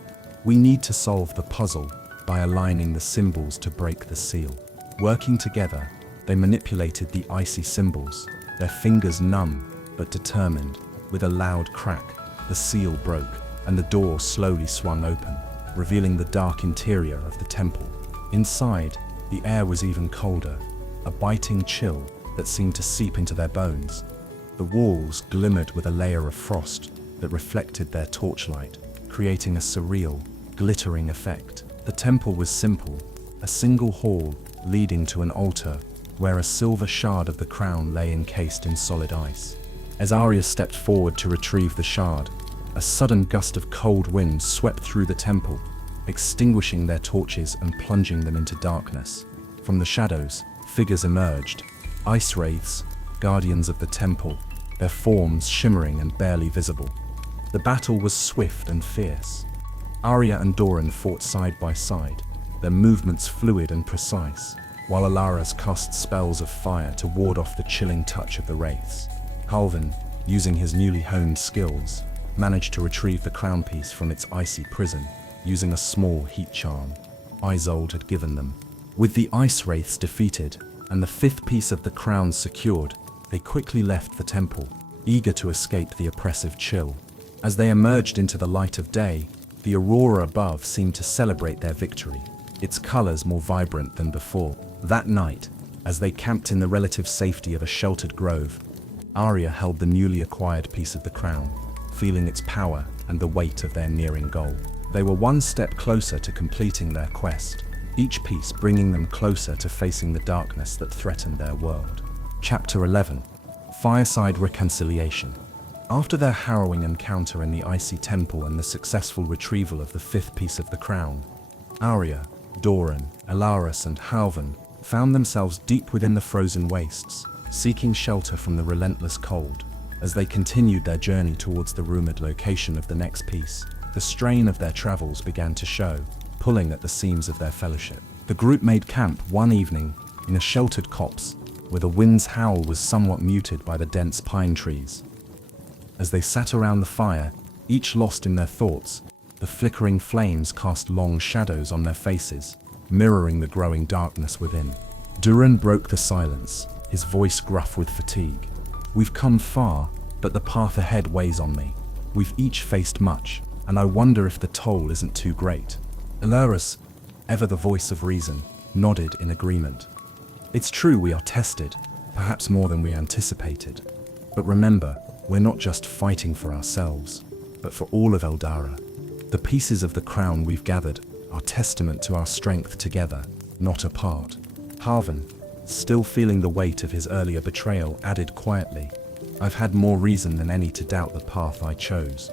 "We need to solve the puzzle by aligning the symbols to break the seal." Working together, they manipulated the icy symbols, their fingers numb but determined. With a loud crack, the seal broke, and the door slowly swung open, revealing the dark interior of the temple. Inside, the air was even colder, a biting chill that seemed to seep into their bones. The walls glimmered with a layer of frost that reflected their torchlight, creating a surreal, glittering effect. The temple was simple, a single hall leading to an altar where a silver shard of the crown lay encased in solid ice. As Arya stepped forward to retrieve the shard, a sudden gust of cold wind swept through the temple, extinguishing their torches and plunging them into darkness. From the shadows, figures emerged, ice wraiths, guardians of the temple, their forms shimmering and barely visible. The battle was swift and fierce. Arya and Doran fought side by side, their movements fluid and precise, while Elaris cast spells of fire to ward off the chilling touch of the wraiths. Halvan, using his newly honed skills, managed to retrieve the crown piece from its icy prison, using a small heat charm Isolde had given them. With the ice wraiths defeated and the fifth piece of the crown secured, they quickly left the temple, eager to escape the oppressive chill. As they emerged into the light of day, the aurora above seemed to celebrate their victory, its colors more vibrant than before. That night, as they camped in the relative safety of a sheltered grove, Arya held the newly acquired piece of the crown, feeling its power and the weight of their nearing goal. They were one step closer to completing their quest, each piece bringing them closer to facing the darkness that threatened their world. Chapter 11. Fireside Reconciliation. After their harrowing encounter in the icy temple and the successful retrieval of the fifth piece of the crown, Arya, Doran, Elaris and Halvan found themselves deep within the frozen wastes, seeking shelter from the relentless cold. As they continued their journey towards the rumored location of the next piece, the strain of their travels began to show, pulling at the seams of their fellowship. The group made camp one evening in a sheltered copse, where the wind's howl was somewhat muted by the dense pine trees. As they sat around the fire, each lost in their thoughts, the flickering flames cast long shadows on their faces, mirroring the growing darkness within. Duran broke the silence, his voice gruff with fatigue. "We've come far, but the path ahead weighs on me. We've each faced much, and I wonder if the toll isn't too great." Elaris, ever the voice of reason, nodded in agreement. It's true we are tested, perhaps more than we anticipated. But remember, we're not just fighting for ourselves, but for all of Eldara. The pieces of the crown we've gathered are testament to our strength together, not apart. Halvan, still feeling the weight of his earlier betrayal, added quietly, I've had more reason than any to doubt the path I chose.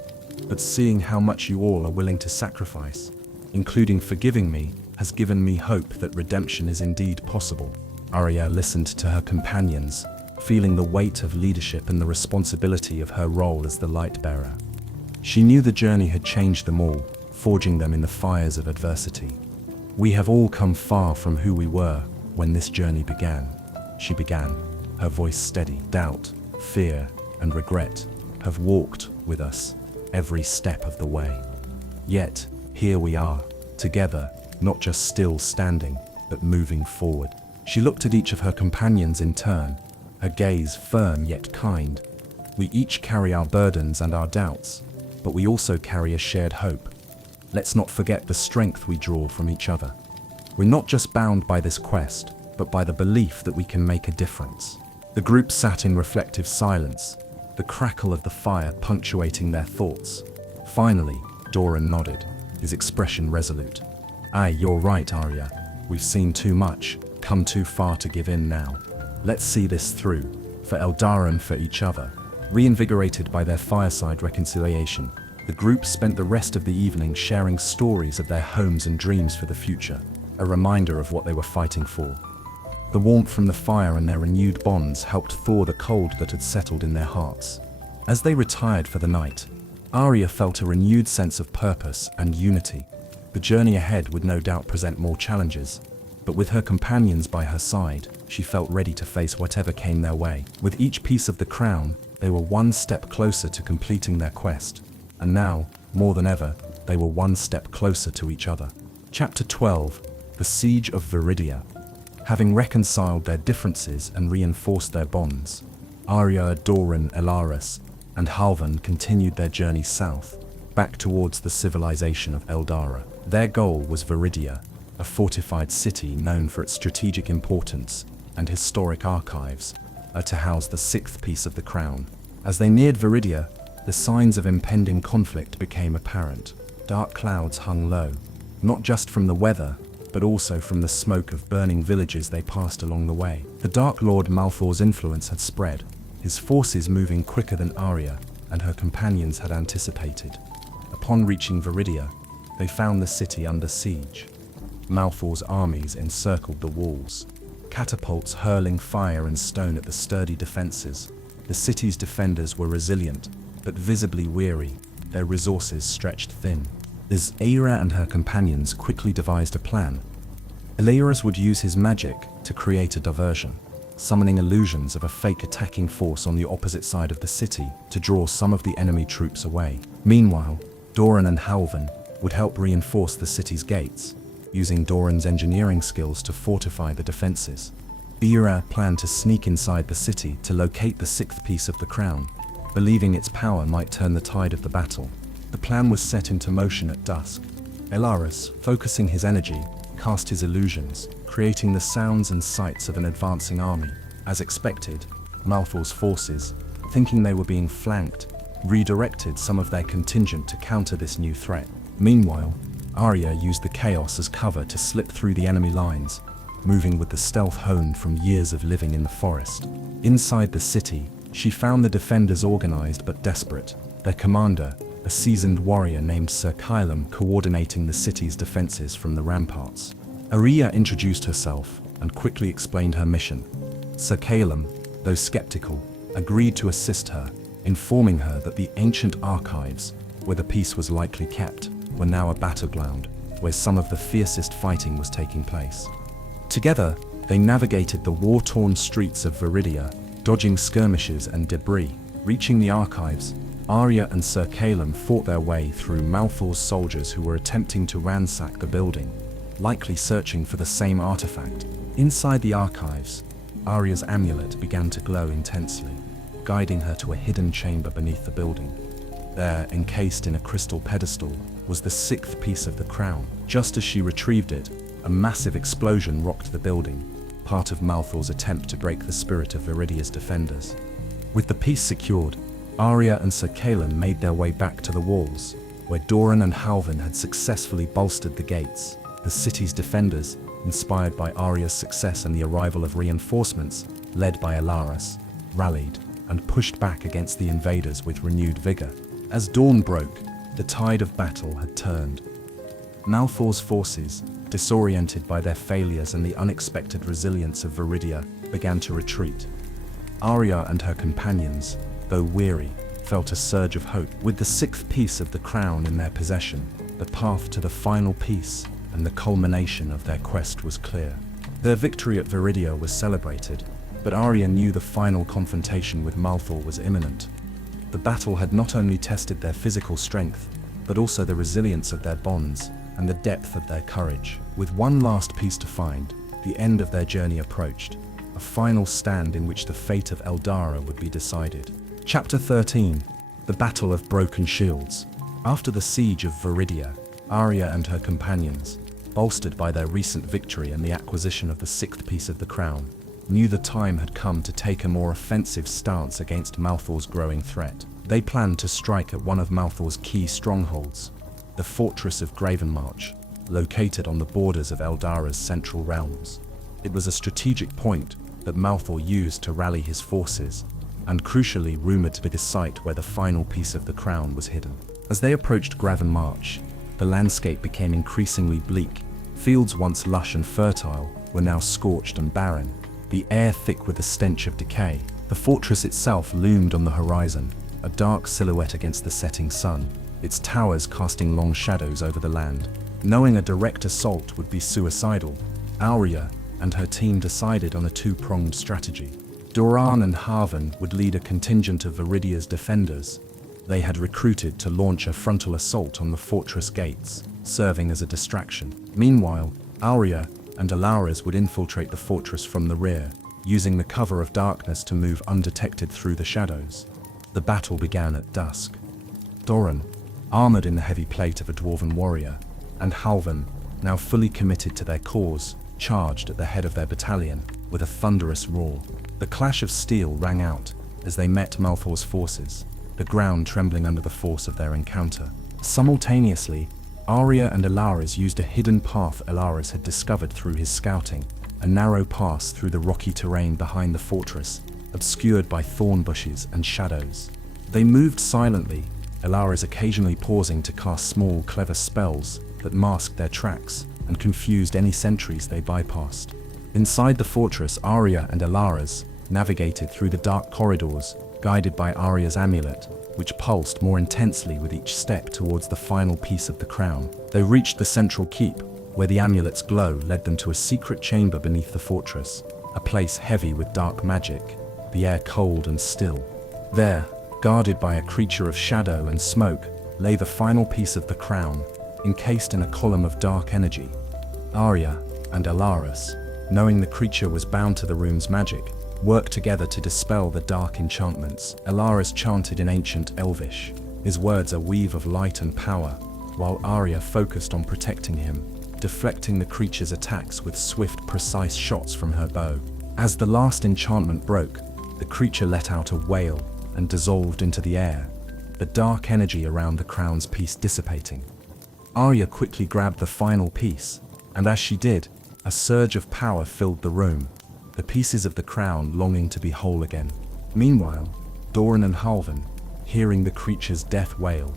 But seeing how much you all are willing to sacrifice, including forgiving me, has given me hope that redemption is indeed possible. Arya listened to her companions, feeling the weight of leadership and the responsibility of her role as the light-bearer. She knew the journey had changed them all, forging them in the fires of adversity. We have all come far from who we were when this journey began. She began, her voice steady. Doubt, fear, and regret have walked with us every step of the way. Yet, here we are, together, not just still standing, but moving forward. She looked at each of her companions in turn, her gaze firm yet kind. We each carry our burdens and our doubts, but we also carry a shared hope. Let's not forget the strength we draw from each other. We're not just bound by this quest, but by the belief that we can make a difference. The group sat in reflective silence, the crackle of the fire punctuating their thoughts. Finally, Doran nodded, his expression resolute. Aye, you're right, Arya. We've seen too much, come too far to give in now. Let's see this through, for Eldara and for each other. Reinvigorated by their fireside reconciliation, the group spent the rest of the evening sharing stories of their homes and dreams for the future, a reminder of what they were fighting for. The warmth from the fire and their renewed bonds helped thaw the cold that had settled in their hearts. As they retired for the night, Arya felt a renewed sense of purpose and unity. The journey ahead would no doubt present more challenges, but with her companions by her side, she felt ready to face whatever came their way. With each piece of the crown, they were one step closer to completing their quest, and now, more than ever, they were one step closer to each other. Chapter 12: The Siege of Viridia. Having reconciled their differences and reinforced their bonds, Arya, Doran, Elaris, and Halvan continued their journey south, back towards the civilization of Eldara. Their goal was Viridia, a fortified city known for its strategic importance and historic archives, to house the sixth piece of the crown. As they neared Viridia, the signs of impending conflict became apparent. Dark clouds hung low, not just from the weather, but also from the smoke of burning villages they passed along the way. The Dark Lord Malthor's influence had spread, his forces moving quicker than Arya and her companions had anticipated. Upon reaching Viridia, they found the city under siege. Malthor's armies encircled the walls, catapults hurling fire and stone at the sturdy defenses. The city's defenders were resilient, but visibly weary, their resources stretched thin. Elaris and her companions quickly devised a plan. Elaris would use his magic to create a diversion, summoning illusions of a fake attacking force on the opposite side of the city to draw some of the enemy troops away. Meanwhile, Doran and Halvan would help reinforce the city's gates, using Doran's engineering skills to fortify the defenses. Elaris planned to sneak inside the city to locate the sixth piece of the crown, believing its power might turn the tide of the battle. The plan was set into motion at dusk. Elaris, focusing his energy, cast his illusions, creating the sounds and sights of an advancing army. As expected, Malthor's forces, thinking they were being flanked, redirected some of their contingent to counter this new threat. Meanwhile, Arya used the chaos as cover to slip through the enemy lines, moving with the stealth honed from years of living in the forest. Inside the city, she found the defenders organized but desperate, their commander, a seasoned warrior named Sir Kylam, coordinating the city's defenses from the ramparts. Arya introduced herself and quickly explained her mission. Sir Kylam, though skeptical, agreed to assist her, informing her that the ancient archives, where the piece was likely kept, were now a battleground where some of the fiercest fighting was taking place. Together, they navigated the war-torn streets of Viridia, dodging skirmishes and debris. Reaching the archives, Arya and Sir Kylam fought their way through Malthor's soldiers who were attempting to ransack the building, likely searching for the same artifact. Inside the archives, Arya's amulet began to glow intensely, guiding her to a hidden chamber beneath the building. There, encased in a crystal pedestal, was the sixth piece of the crown. Just as she retrieved it, a massive explosion rocked the building, part of Malthor's attempt to break the spirit of Viridia's defenders. With the peace secured, Arya and Sir Cailan made their way back to the walls, where Doran and Halvin had successfully bolstered the gates. The city's defenders, inspired by Arya's success and the arrival of reinforcements, led by Alaris, rallied and pushed back against the invaders with renewed vigor. As dawn broke, the tide of battle had turned. Malthor's forces, disoriented by their failures and the unexpected resilience of Viridia, began to retreat. Arya and her companions, though weary, felt a surge of hope. With the sixth piece of the crown in their possession, the path to the final piece and the culmination of their quest was clear. Their victory at Viridia was celebrated, but Arya knew the final confrontation with Malthor was imminent. The battle had not only tested their physical strength, but also the resilience of their bonds and the depth of their courage. With one last piece to find, the end of their journey approached, a final stand in which the fate of Eldara would be decided. Chapter 13. The Battle of Broken Shields. After the siege of Viridia, Arya and her companions, bolstered by their recent victory and the acquisition of the sixth piece of the crown, knew the time had come to take a more offensive stance against Malthor's growing threat. They planned to strike at one of Malthor's key strongholds, the fortress of Gravenmarch, located on the borders of Eldara's central realms. It was a strategic point that Malthor used to rally his forces, and crucially rumored to be the site where the final piece of the crown was hidden. As they approached Gravenmarch, the landscape became increasingly bleak. Fields once lush and fertile were now scorched and barren, the air thick with the stench of decay. The fortress itself loomed on the horizon, a dark silhouette against the setting sun, its towers casting long shadows over the land. Knowing a direct assault would be suicidal, Arya and her team decided on a two-pronged strategy. Doran and Halvin would lead a contingent of Viridia's defenders. They had recruited to launch a frontal assault on the fortress gates, serving as a distraction. Meanwhile, Arya and Alaris would infiltrate the fortress from the rear, using the cover of darkness to move undetected through the shadows. The battle began at dusk. Doran, armored in the heavy plate of a dwarven warrior, and Halvin, now fully committed to their cause, charged at the head of their battalion with a thunderous roar. The clash of steel rang out as they met Malthor's forces, the ground trembling under the force of their encounter. Simultaneously, Arya and Alaris used a hidden path Alaris had discovered through his scouting, a narrow pass through the rocky terrain behind the fortress, obscured by thorn bushes and shadows. They moved silently, Alaris occasionally pausing to cast small, clever spells that masked their tracks and confused any sentries they bypassed. Inside the fortress, Arya and Alaris navigated through the dark corridors, guided by Arya's amulet, which pulsed more intensely with each step towards the final piece of the crown. They reached the central keep, where the amulet's glow led them to a secret chamber beneath the fortress, a place heavy with dark magic, the air cold and still. There, guarded by a creature of shadow and smoke, lay the final piece of the crown, encased in a column of dark energy. Arya and Alaris, knowing the creature was bound to the room's magic, worked together to dispel the dark enchantments. Alaris chanted in ancient Elvish, his words a weave of light and power, while Arya focused on protecting him, deflecting the creature's attacks with swift, precise shots from her bow. As the last enchantment broke, the creature let out a wail and dissolved into the air, the dark energy around the crown's piece dissipating. Arya quickly grabbed the final piece, and as she did, a surge of power filled the room, the pieces of the crown longing to be whole again. Meanwhile, Doran and Halvin, hearing the creature's death wail,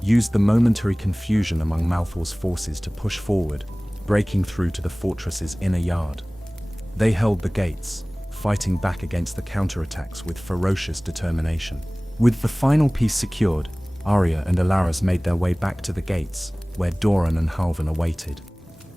used the momentary confusion among Malthor's forces to push forward, breaking through to the fortress's inner yard. They held the gates, fighting back against the counterattacks with ferocious determination. With the final piece secured, Arya and Alaris made their way back to the gates, where Doran and Halvin awaited.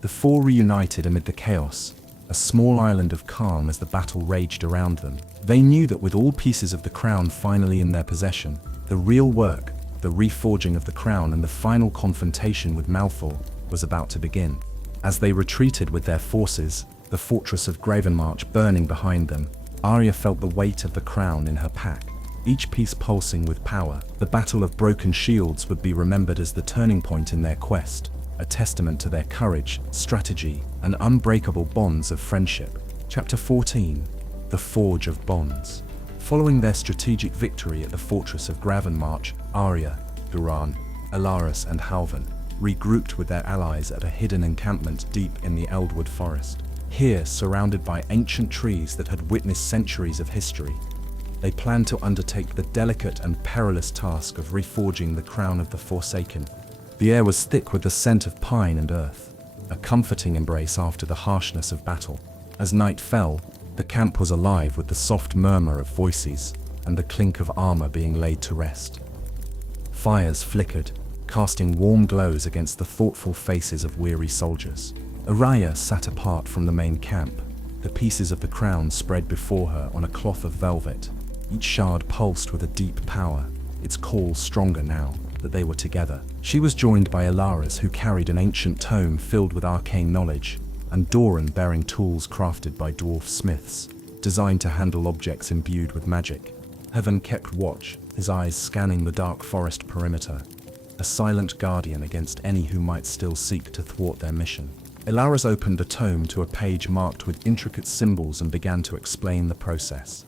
The four reunited amid the chaos, a small island of calm as the battle raged around them. They knew that with all pieces of the crown finally in their possession, the real work, the reforging of the crown and the final confrontation with Malthor, was about to begin. As they retreated with their forces, the fortress of Gravenmarch burning behind them, Arya felt the weight of the crown in her pack, each piece pulsing with power. The Battle of Broken Shields would be remembered as the turning point in their quest, a testament to their courage, strategy, and unbreakable bonds of friendship. Chapter 14. The Forge of Bonds. Following their strategic victory at the fortress of Gravenmarch, Arya, Duran, Alaris and Halvan regrouped with their allies at a hidden encampment deep in the Eldwood forest. Here, surrounded by ancient trees that had witnessed centuries of history, they planned to undertake the delicate and perilous task of reforging the crown of the Forsaken. The air was thick with the scent of pine and earth, a comforting embrace after the harshness of battle. As night fell, the camp was alive with the soft murmur of voices and the clink of armor being laid to rest. Fires flickered, casting warm glows against the thoughtful faces of weary soldiers. Arya sat apart from the main camp, the pieces of the crown spread before her on a cloth of velvet. Each shard pulsed with a deep power, its call stronger now that they were together. She was joined by Alaris, who carried an ancient tome filled with arcane knowledge, and Doran bearing tools crafted by dwarf smiths, designed to handle objects imbued with magic. Heaven kept watch, his eyes scanning the dark forest perimeter, a silent guardian against any who might still seek to thwart their mission. Alaris opened the tome to a page marked with intricate symbols and began to explain the process.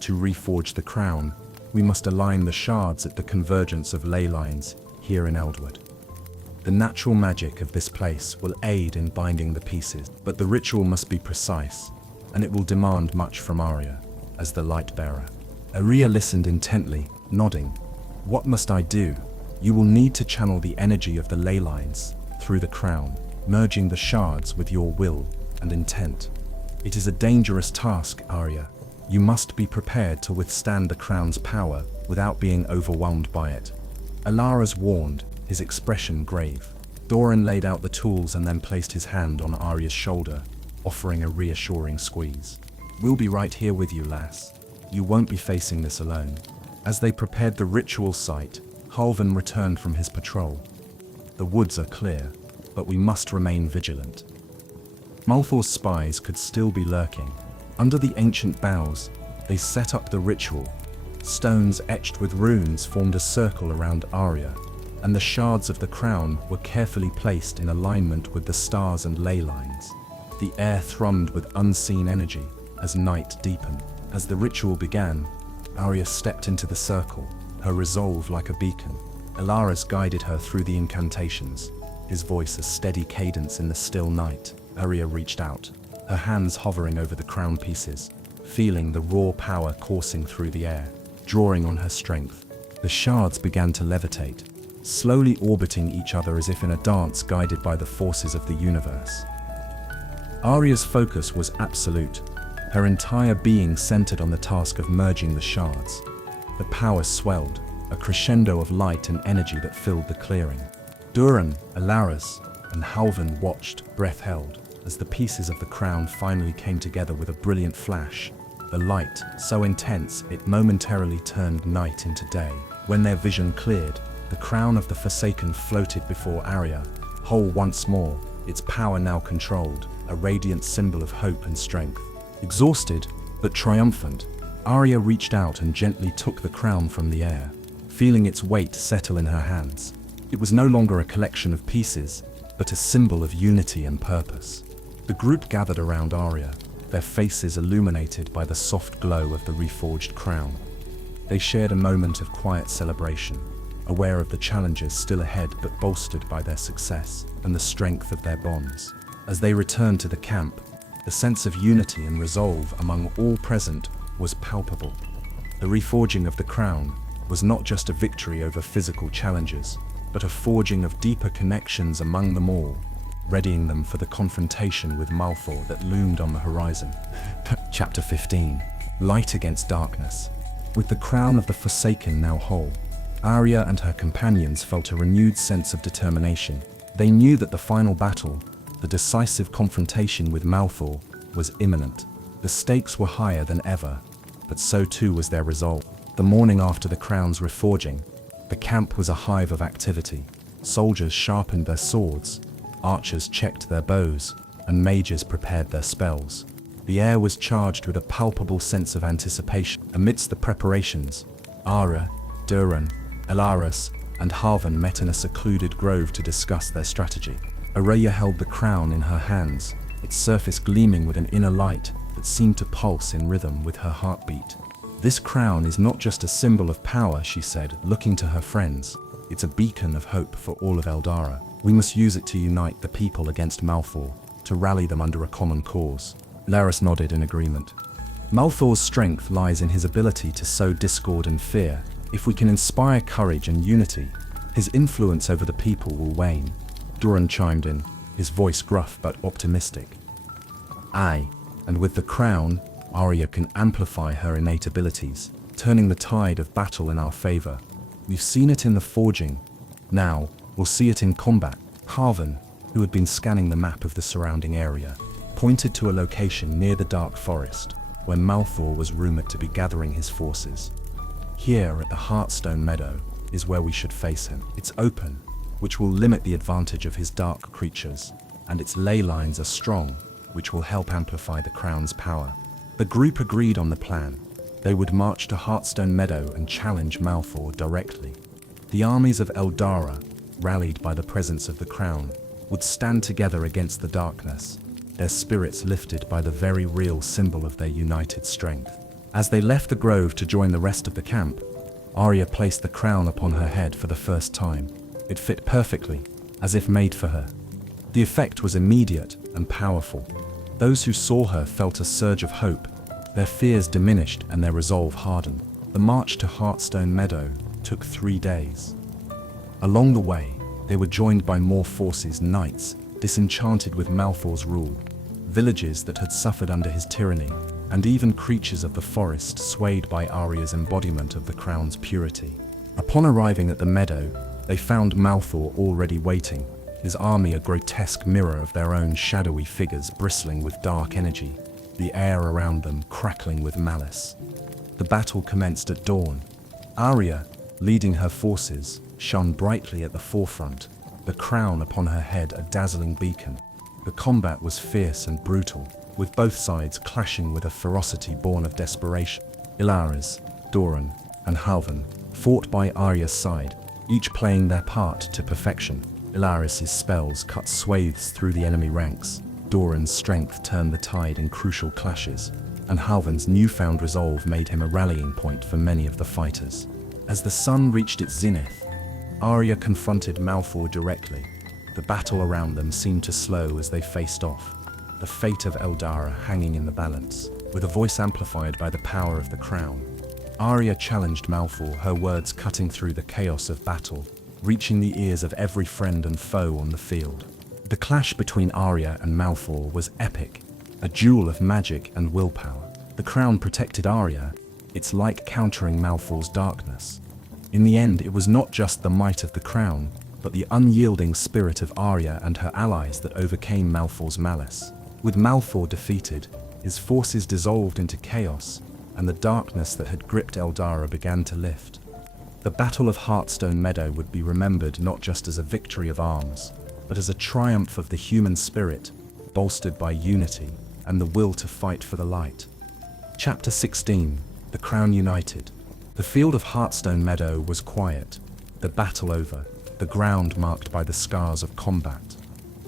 To reforge the crown, we must align the shards at the convergence of ley lines here in Eldwood. The natural magic of this place will aid in binding the pieces, but the ritual must be precise, and it will demand much from Arya, as the light bearer. Arya listened intently, nodding. What must I do? You will need to channel the energy of the ley lines through the crown, merging the shards with your will and intent. It is a dangerous task, Arya. You must be prepared to withstand the crown's power without being overwhelmed by it. Alaris warned, his expression grave. Doran laid out the tools and then placed his hand on Arya's shoulder, offering a reassuring squeeze. We'll be right here with you, lass. You won't be facing this alone. As they prepared the ritual site, Halvan returned from his patrol. The woods are clear, but we must remain vigilant. Malthor's spies could still be lurking. Under the ancient boughs, they set up the ritual. Stones etched with runes formed a circle around Arya, and the shards of the crown were carefully placed in alignment with the stars and ley lines. The air thrummed with unseen energy as night deepened. As the ritual began, Arya stepped into the circle, her resolve like a beacon. Alaris guided her through the incantations, his voice a steady cadence in the still night. Arya reached out, her hands hovering over the crown pieces, feeling the raw power coursing through the air. Drawing on her strength, the shards began to levitate, slowly orbiting each other as if in a dance guided by the forces of the universe. Arya's focus was absolute, her entire being centered on the task of merging the shards. The power swelled, a crescendo of light and energy that filled the clearing. Duran, Alaris, and Halvan watched, breath held, as the pieces of the crown finally came together with a brilliant flash. The light, so intense it momentarily turned night into day. When their vision cleared, the crown of the Forsaken floated before Arya, whole once more, its power now controlled, a radiant symbol of hope and strength. Exhausted, but triumphant, Arya reached out and gently took the crown from the air, feeling its weight settle in her hands. It was no longer a collection of pieces, but a symbol of unity and purpose. The group gathered around Arya, their faces illuminated by the soft glow of the reforged crown. They shared a moment of quiet celebration, aware of the challenges still ahead but bolstered by their success and the strength of their bonds. As they returned to the camp, the sense of unity and resolve among all present was palpable. The reforging of the crown was not just a victory over physical challenges, but a forging of deeper connections among them all, readying them for the confrontation with Malthor that loomed on the horizon. Chapter 15. Light against darkness. With the crown of the Forsaken now whole, Arya and her companions felt a renewed sense of determination. They knew that the final battle, the decisive confrontation with Malthor, was imminent. The stakes were higher than ever, but so too was their resolve. The morning after the crown's reforging, the camp was a hive of activity. Soldiers sharpened their swords, archers checked their bows, and mages prepared their spells. The air was charged with a palpable sense of anticipation. Amidst the preparations, Arya, Duran, Alaris, and Halvan met in a secluded grove to discuss their strategy. Arya held the crown in her hands, its surface gleaming with an inner light that seemed to pulse in rhythm with her heartbeat. "This crown is not just a symbol of power," she said, looking to her friends. "It's a beacon of hope for all of Eldara. We must use it to unite the people against Malthor, to rally them under a common cause." Laris nodded in agreement. Malthor's strength lies in his ability to sow discord and fear. If we can inspire courage and unity, his influence over the people will wane. Doran chimed in, his voice gruff but optimistic. "Aye, and with the crown, Arya can amplify her innate abilities, turning the tide of battle in our favor. We've seen it in the forging. Now, we'll see it in combat." Harvan, who had been scanning the map of the surrounding area, pointed to a location near the dark forest, where Malthor was rumored to be gathering his forces. "Here at the Heartstone Meadow is where we should face him. It's open, which will limit the advantage of his dark creatures, and its ley lines are strong, which will help amplify the crown's power." The group agreed on the plan. They would march to Heartstone Meadow and challenge Malthor directly. The armies of Eldara, rallied by the presence of the crown, would stand together against the darkness, their spirits lifted by the very real symbol of their united strength. As they left the grove to join the rest of the camp, Arya placed the crown upon her head for the first time. It fit perfectly, as if made for her. The effect was immediate and powerful. Those who saw her felt a surge of hope. Their fears diminished and their resolve hardened. The march to Heartstone Meadow took 3 days. Along the way, they were joined by more forces, knights, disenchanted with Malthor's rule, villages that had suffered under his tyranny, and even creatures of the forest swayed by Arya's embodiment of the crown's purity. Upon arriving at the meadow, they found Malthor already waiting, his army a grotesque mirror of their own shadowy figures bristling with dark energy, the air around them crackling with malice. The battle commenced at dawn. Arya, leading her forces, shone brightly at the forefront, the crown upon her head a dazzling beacon. The combat was fierce and brutal, with both sides clashing with a ferocity born of desperation. Ilaris, Doran, and Halvan fought by Arya's side, each playing their part to perfection. Ilaris' spells cut swathes through the enemy ranks, Doran's strength turned the tide in crucial clashes, and Halvan's newfound resolve made him a rallying point for many of the fighters. As the sun reached its zenith, Arya confronted Malthor directly. The battle around them seemed to slow as they faced off, the fate of Eldara hanging in the balance. With a voice amplified by the power of the crown, Arya challenged Malthor, her words cutting through the chaos of battle, reaching the ears of every friend and foe on the field. The clash between Arya and Malthor was epic, a duel of magic and willpower. The crown protected Arya, its light countering Malthor's darkness. In the end, it was not just the might of the crown, but the unyielding spirit of Arya and her allies that overcame Malthor's malice. With Malthor defeated, his forces dissolved into chaos, and the darkness that had gripped Eldara began to lift. The Battle of Heartstone Meadow would be remembered not just as a victory of arms, but as a triumph of the human spirit, bolstered by unity and the will to fight for the light. Chapter 16, The Crown United. The field of Heartstone Meadow was quiet, the battle over, the ground marked by the scars of combat.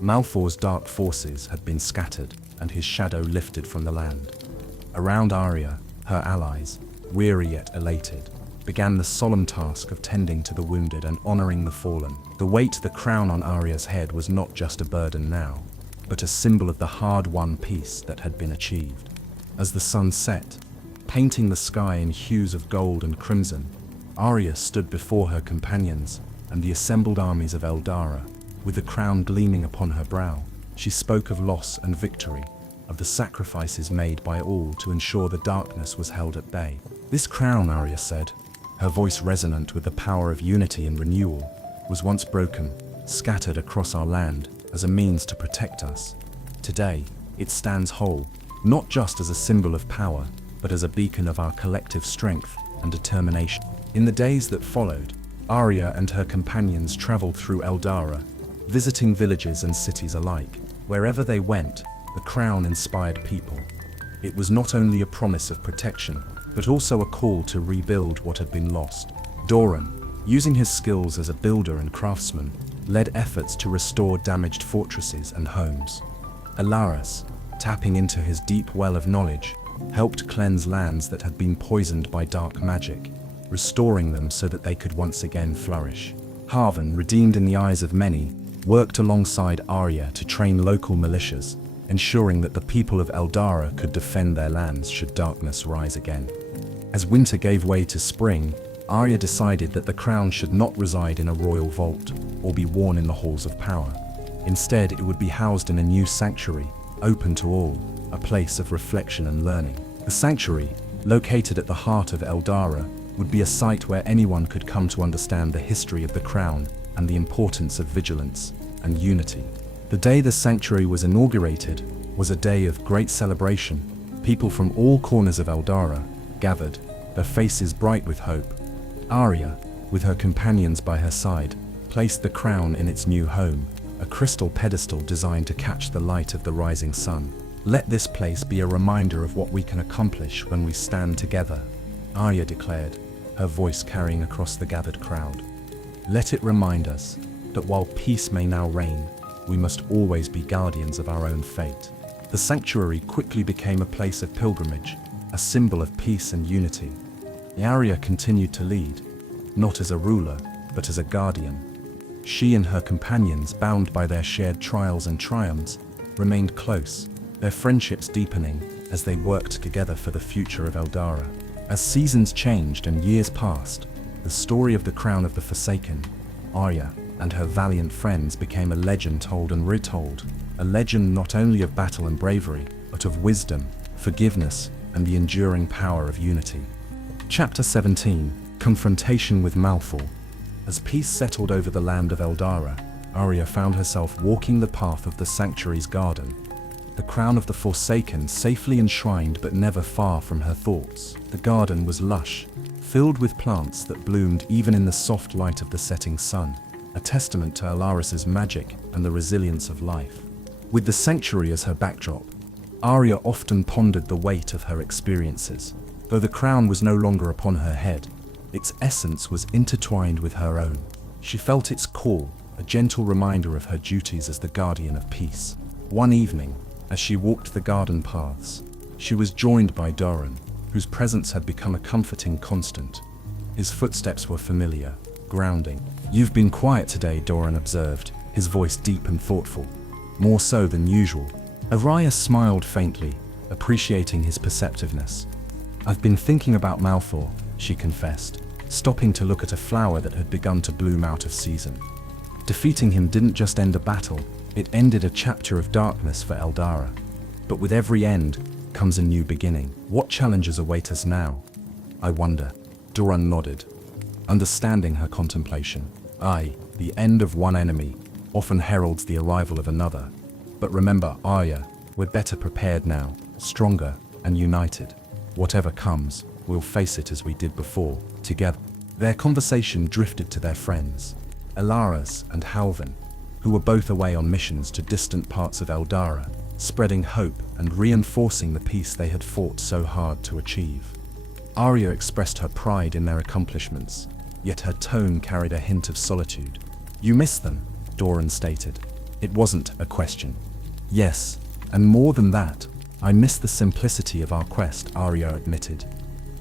Malthor's dark forces had been scattered, and his shadow lifted from the land. Around Arya, her allies, weary yet elated, began the solemn task of tending to the wounded and honoring the fallen. The weight of the crown on Arya's head was not just a burden now, but a symbol of the hard-won peace that had been achieved. As the sun set, painting the sky in hues of gold and crimson, Arya stood before her companions and the assembled armies of Eldara, with the crown gleaming upon her brow. She spoke of loss and victory, of the sacrifices made by all to ensure the darkness was held at bay. "This crown," Arya said, her voice resonant with the power of unity and renewal, "was once broken, scattered across our land as a means to protect us. Today, it stands whole, not just as a symbol of power, but as a beacon of our collective strength and determination." In the days that followed, Arya and her companions traveled through Eldara, visiting villages and cities alike. Wherever they went, the crown inspired people. It was not only a promise of protection, but also a call to rebuild what had been lost. Doran, using his skills as a builder and craftsman, led efforts to restore damaged fortresses and homes. Alaris, tapping into his deep well of knowledge, helped cleanse lands that had been poisoned by dark magic, restoring them so that they could once again flourish. Harvan, redeemed in the eyes of many, worked alongside Arya to train local militias, ensuring that the people of Eldara could defend their lands should darkness rise again. As winter gave way to spring, Arya decided that the crown should not reside in a royal vault or be worn in the halls of power. Instead, it would be housed in a new sanctuary, open to all, a place of reflection and learning. The sanctuary, located at the heart of Eldara, would be a site where anyone could come to understand the history of the crown and the importance of vigilance and unity. The day the sanctuary was inaugurated was a day of great celebration. People from all corners of Eldara gathered, their faces bright with hope. Arya, with her companions by her side, placed the crown in its new home, a crystal pedestal designed to catch the light of the rising sun. "Let this place be a reminder of what we can accomplish when we stand together," Arya declared, her voice carrying across the gathered crowd. "Let it remind us that while peace may now reign, we must always be guardians of our own fate." The sanctuary quickly became a place of pilgrimage, a symbol of peace and unity. Arya continued to lead, not as a ruler, but as a guardian. She and her companions, bound by their shared trials and triumphs, remained close, their friendships deepening as they worked together for the future of Eldara. As seasons changed and years passed, the story of the Crown of the Forsaken, Arya, and her valiant friends became a legend told and retold, a legend not only of battle and bravery, but of wisdom, forgiveness, and the enduring power of unity. Chapter 17: Confrontation with Malfoy. As peace settled over the land of Eldara, Arya found herself walking the path of the sanctuary's garden, the Crown of the Forsaken safely enshrined but never far from her thoughts. The garden was lush, filled with plants that bloomed even in the soft light of the setting sun, a testament to Alaris's magic and the resilience of life. With the sanctuary as her backdrop, Arya often pondered the weight of her experiences. Though the crown was no longer upon her head, its essence was intertwined with her own. She felt its call, a gentle reminder of her duties as the guardian of peace. One evening, as she walked the garden paths, she was joined by Doran, whose presence had become a comforting constant. His footsteps were familiar, grounding. "You've been quiet today," Doran observed, his voice deep and thoughtful. "More so than usual." Arya smiled faintly, appreciating his perceptiveness. "I've been thinking about Malfoy," she confessed, stopping to look at a flower that had begun to bloom out of season. Defeating him didn't just end a battle, it ended a chapter of darkness for Eldara. But with every end comes a new beginning. What challenges await us now, I wonder? Doran nodded, understanding her contemplation. Aye, the end of one enemy often heralds the arrival of another. But remember, Arya, we're better prepared now, stronger and united. Whatever comes, we'll face it as we did before, together. Their conversation drifted to their friends, Alaris and Halvan, who were both away on missions to distant parts of Eldara, spreading hope and reinforcing the peace they had fought so hard to achieve. Arya expressed her pride in their accomplishments, yet her tone carried a hint of solitude. "You miss them," Doran stated. It wasn't a question. "Yes, and more than that, I miss the simplicity of our quest," Arya admitted.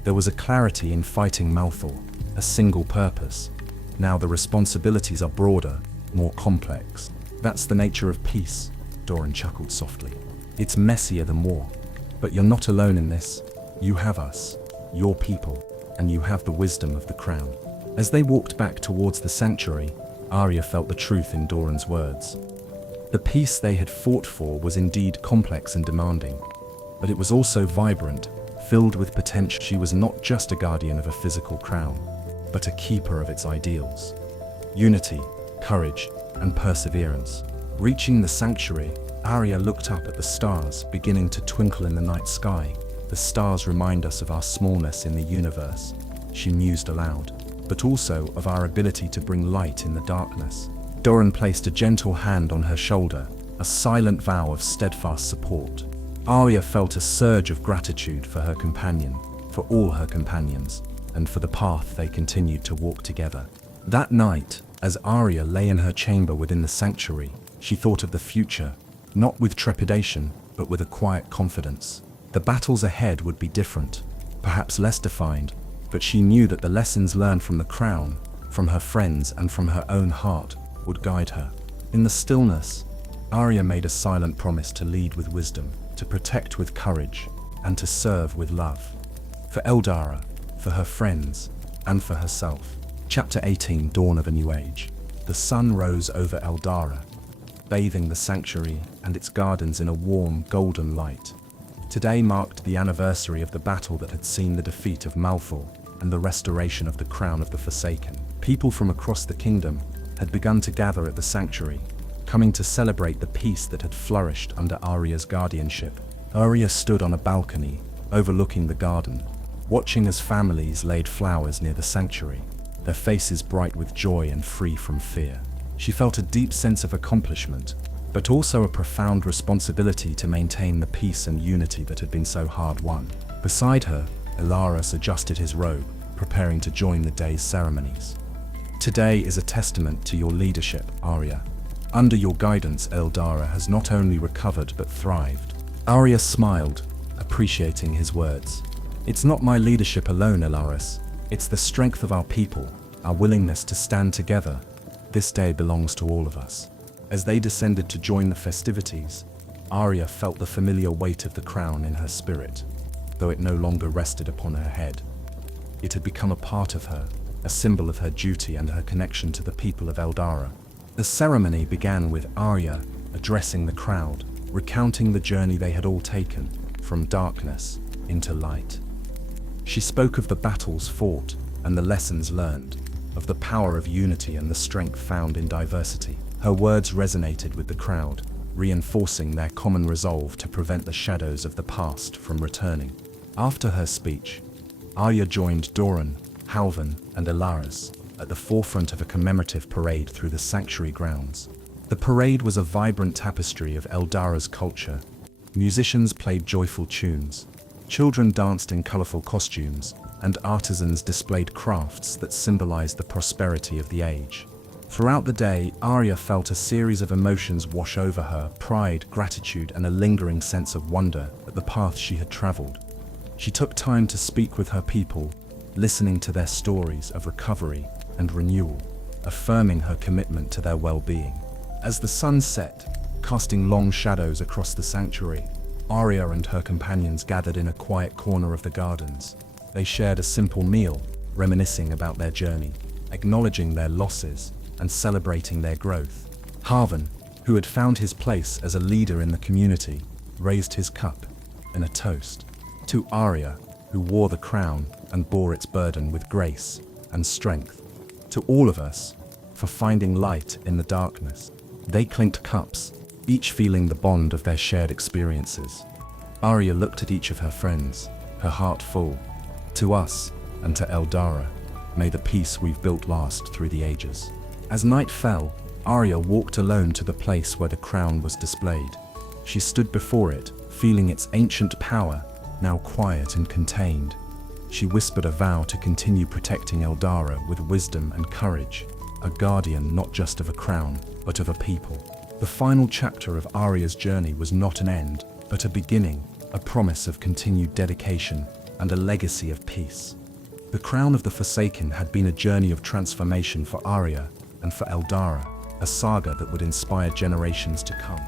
There was a clarity in fighting Malfoy, a single purpose. Now the responsibilities are broader, more complex. "That's the nature of peace," Doran chuckled softly. "It's messier than war. But you're not alone in this. You have us, your people, and you have the wisdom of the crown." As they walked back towards the sanctuary, Arya felt the truth in Doran's words. The peace they had fought for was indeed complex and demanding, but it was also vibrant, filled with potential. She was not just a guardian of a physical crown, but a keeper of its ideals. Unity, courage, and perseverance. Reaching the sanctuary, Arya looked up at the stars beginning to twinkle in the night sky. "The stars remind us of our smallness in the universe," she mused aloud, "but also of our ability to bring light in the darkness." Doran placed a gentle hand on her shoulder, a silent vow of steadfast support. Arya felt a surge of gratitude for her companion, for all her companions, and for the path they continued to walk together. That night, as Arya lay in her chamber within the sanctuary, she thought of the future, not with trepidation, but with a quiet confidence. The battles ahead would be different, perhaps less defined, but she knew that the lessons learned from the crown, from her friends and from her own heart, would guide her. In the stillness, Arya made a silent promise to lead with wisdom, to protect with courage, and to serve with love. For Eldara, for her friends, and for herself. Chapter 18, Dawn of a New Age. The sun rose over Eldara, bathing the sanctuary and its gardens in a warm, golden light. Today marked the anniversary of the battle that had seen the defeat of Malthor and the restoration of the crown of the Forsaken. People from across the kingdom had begun to gather at the sanctuary, coming to celebrate the peace that had flourished under Arya's guardianship. Arya stood on a balcony, overlooking the garden, watching as families laid flowers near the sanctuary, their faces bright with joy and free from fear. She felt a deep sense of accomplishment, but also a profound responsibility to maintain the peace and unity that had been so hard won. Beside her, Elaris adjusted his robe, preparing to join the day's ceremonies. Today is a testament to your leadership, Arya. Under your guidance, Eldara has not only recovered but thrived. Arya smiled, appreciating his words. It's not my leadership alone, Elaris. It's the strength of our people, our willingness to stand together. This day belongs to all of us. As they descended to join the festivities, Arya felt the familiar weight of the crown in her spirit, though it no longer rested upon her head. It had become a part of her, a symbol of her duty and her connection to the people of Eldara. The ceremony began with Arya addressing the crowd, recounting the journey they had all taken, from darkness into light. She spoke of the battles fought and the lessons learned, of the power of unity and the strength found in diversity. Her words resonated with the crowd, reinforcing their common resolve to prevent the shadows of the past from returning. After her speech, Arya joined Doran, Halvan, and Elaris at the forefront of a commemorative parade through the sanctuary grounds. The parade was a vibrant tapestry of Eldara's culture. Musicians played joyful tunes, children danced in colorful costumes, and artisans displayed crafts that symbolized the prosperity of the age. Throughout the day, Arya felt a series of emotions wash over her: pride, gratitude, and a lingering sense of wonder at the path she had traveled. She took time to speak with her people, listening to their stories of recovery and renewal, affirming her commitment to their well-being. As the sun set, casting long shadows across the sanctuary, Arya and her companions gathered in a quiet corner of the gardens. They shared a simple meal, reminiscing about their journey, acknowledging their losses, and celebrating their growth. Halvan, who had found his place as a leader in the community, raised his cup in a toast to Arya, who wore the crown and bore its burden with grace and strength. To all of us, for finding light in the darkness. They clinked cups, each feeling the bond of their shared experiences. Arya looked at each of her friends, her heart full. To us, and to Eldara, may the peace we've built last through the ages. As night fell, Arya walked alone to the place where the crown was displayed. She stood before it, feeling its ancient power, now quiet and contained. She whispered a vow to continue protecting Eldara with wisdom and courage, a guardian not just of a crown, but of a people. The final chapter of Arya's journey was not an end, but a beginning, a promise of continued dedication and a legacy of peace. The Crown of the Forsaken had been a journey of transformation for Arya and for Eldara, a saga that would inspire generations to come.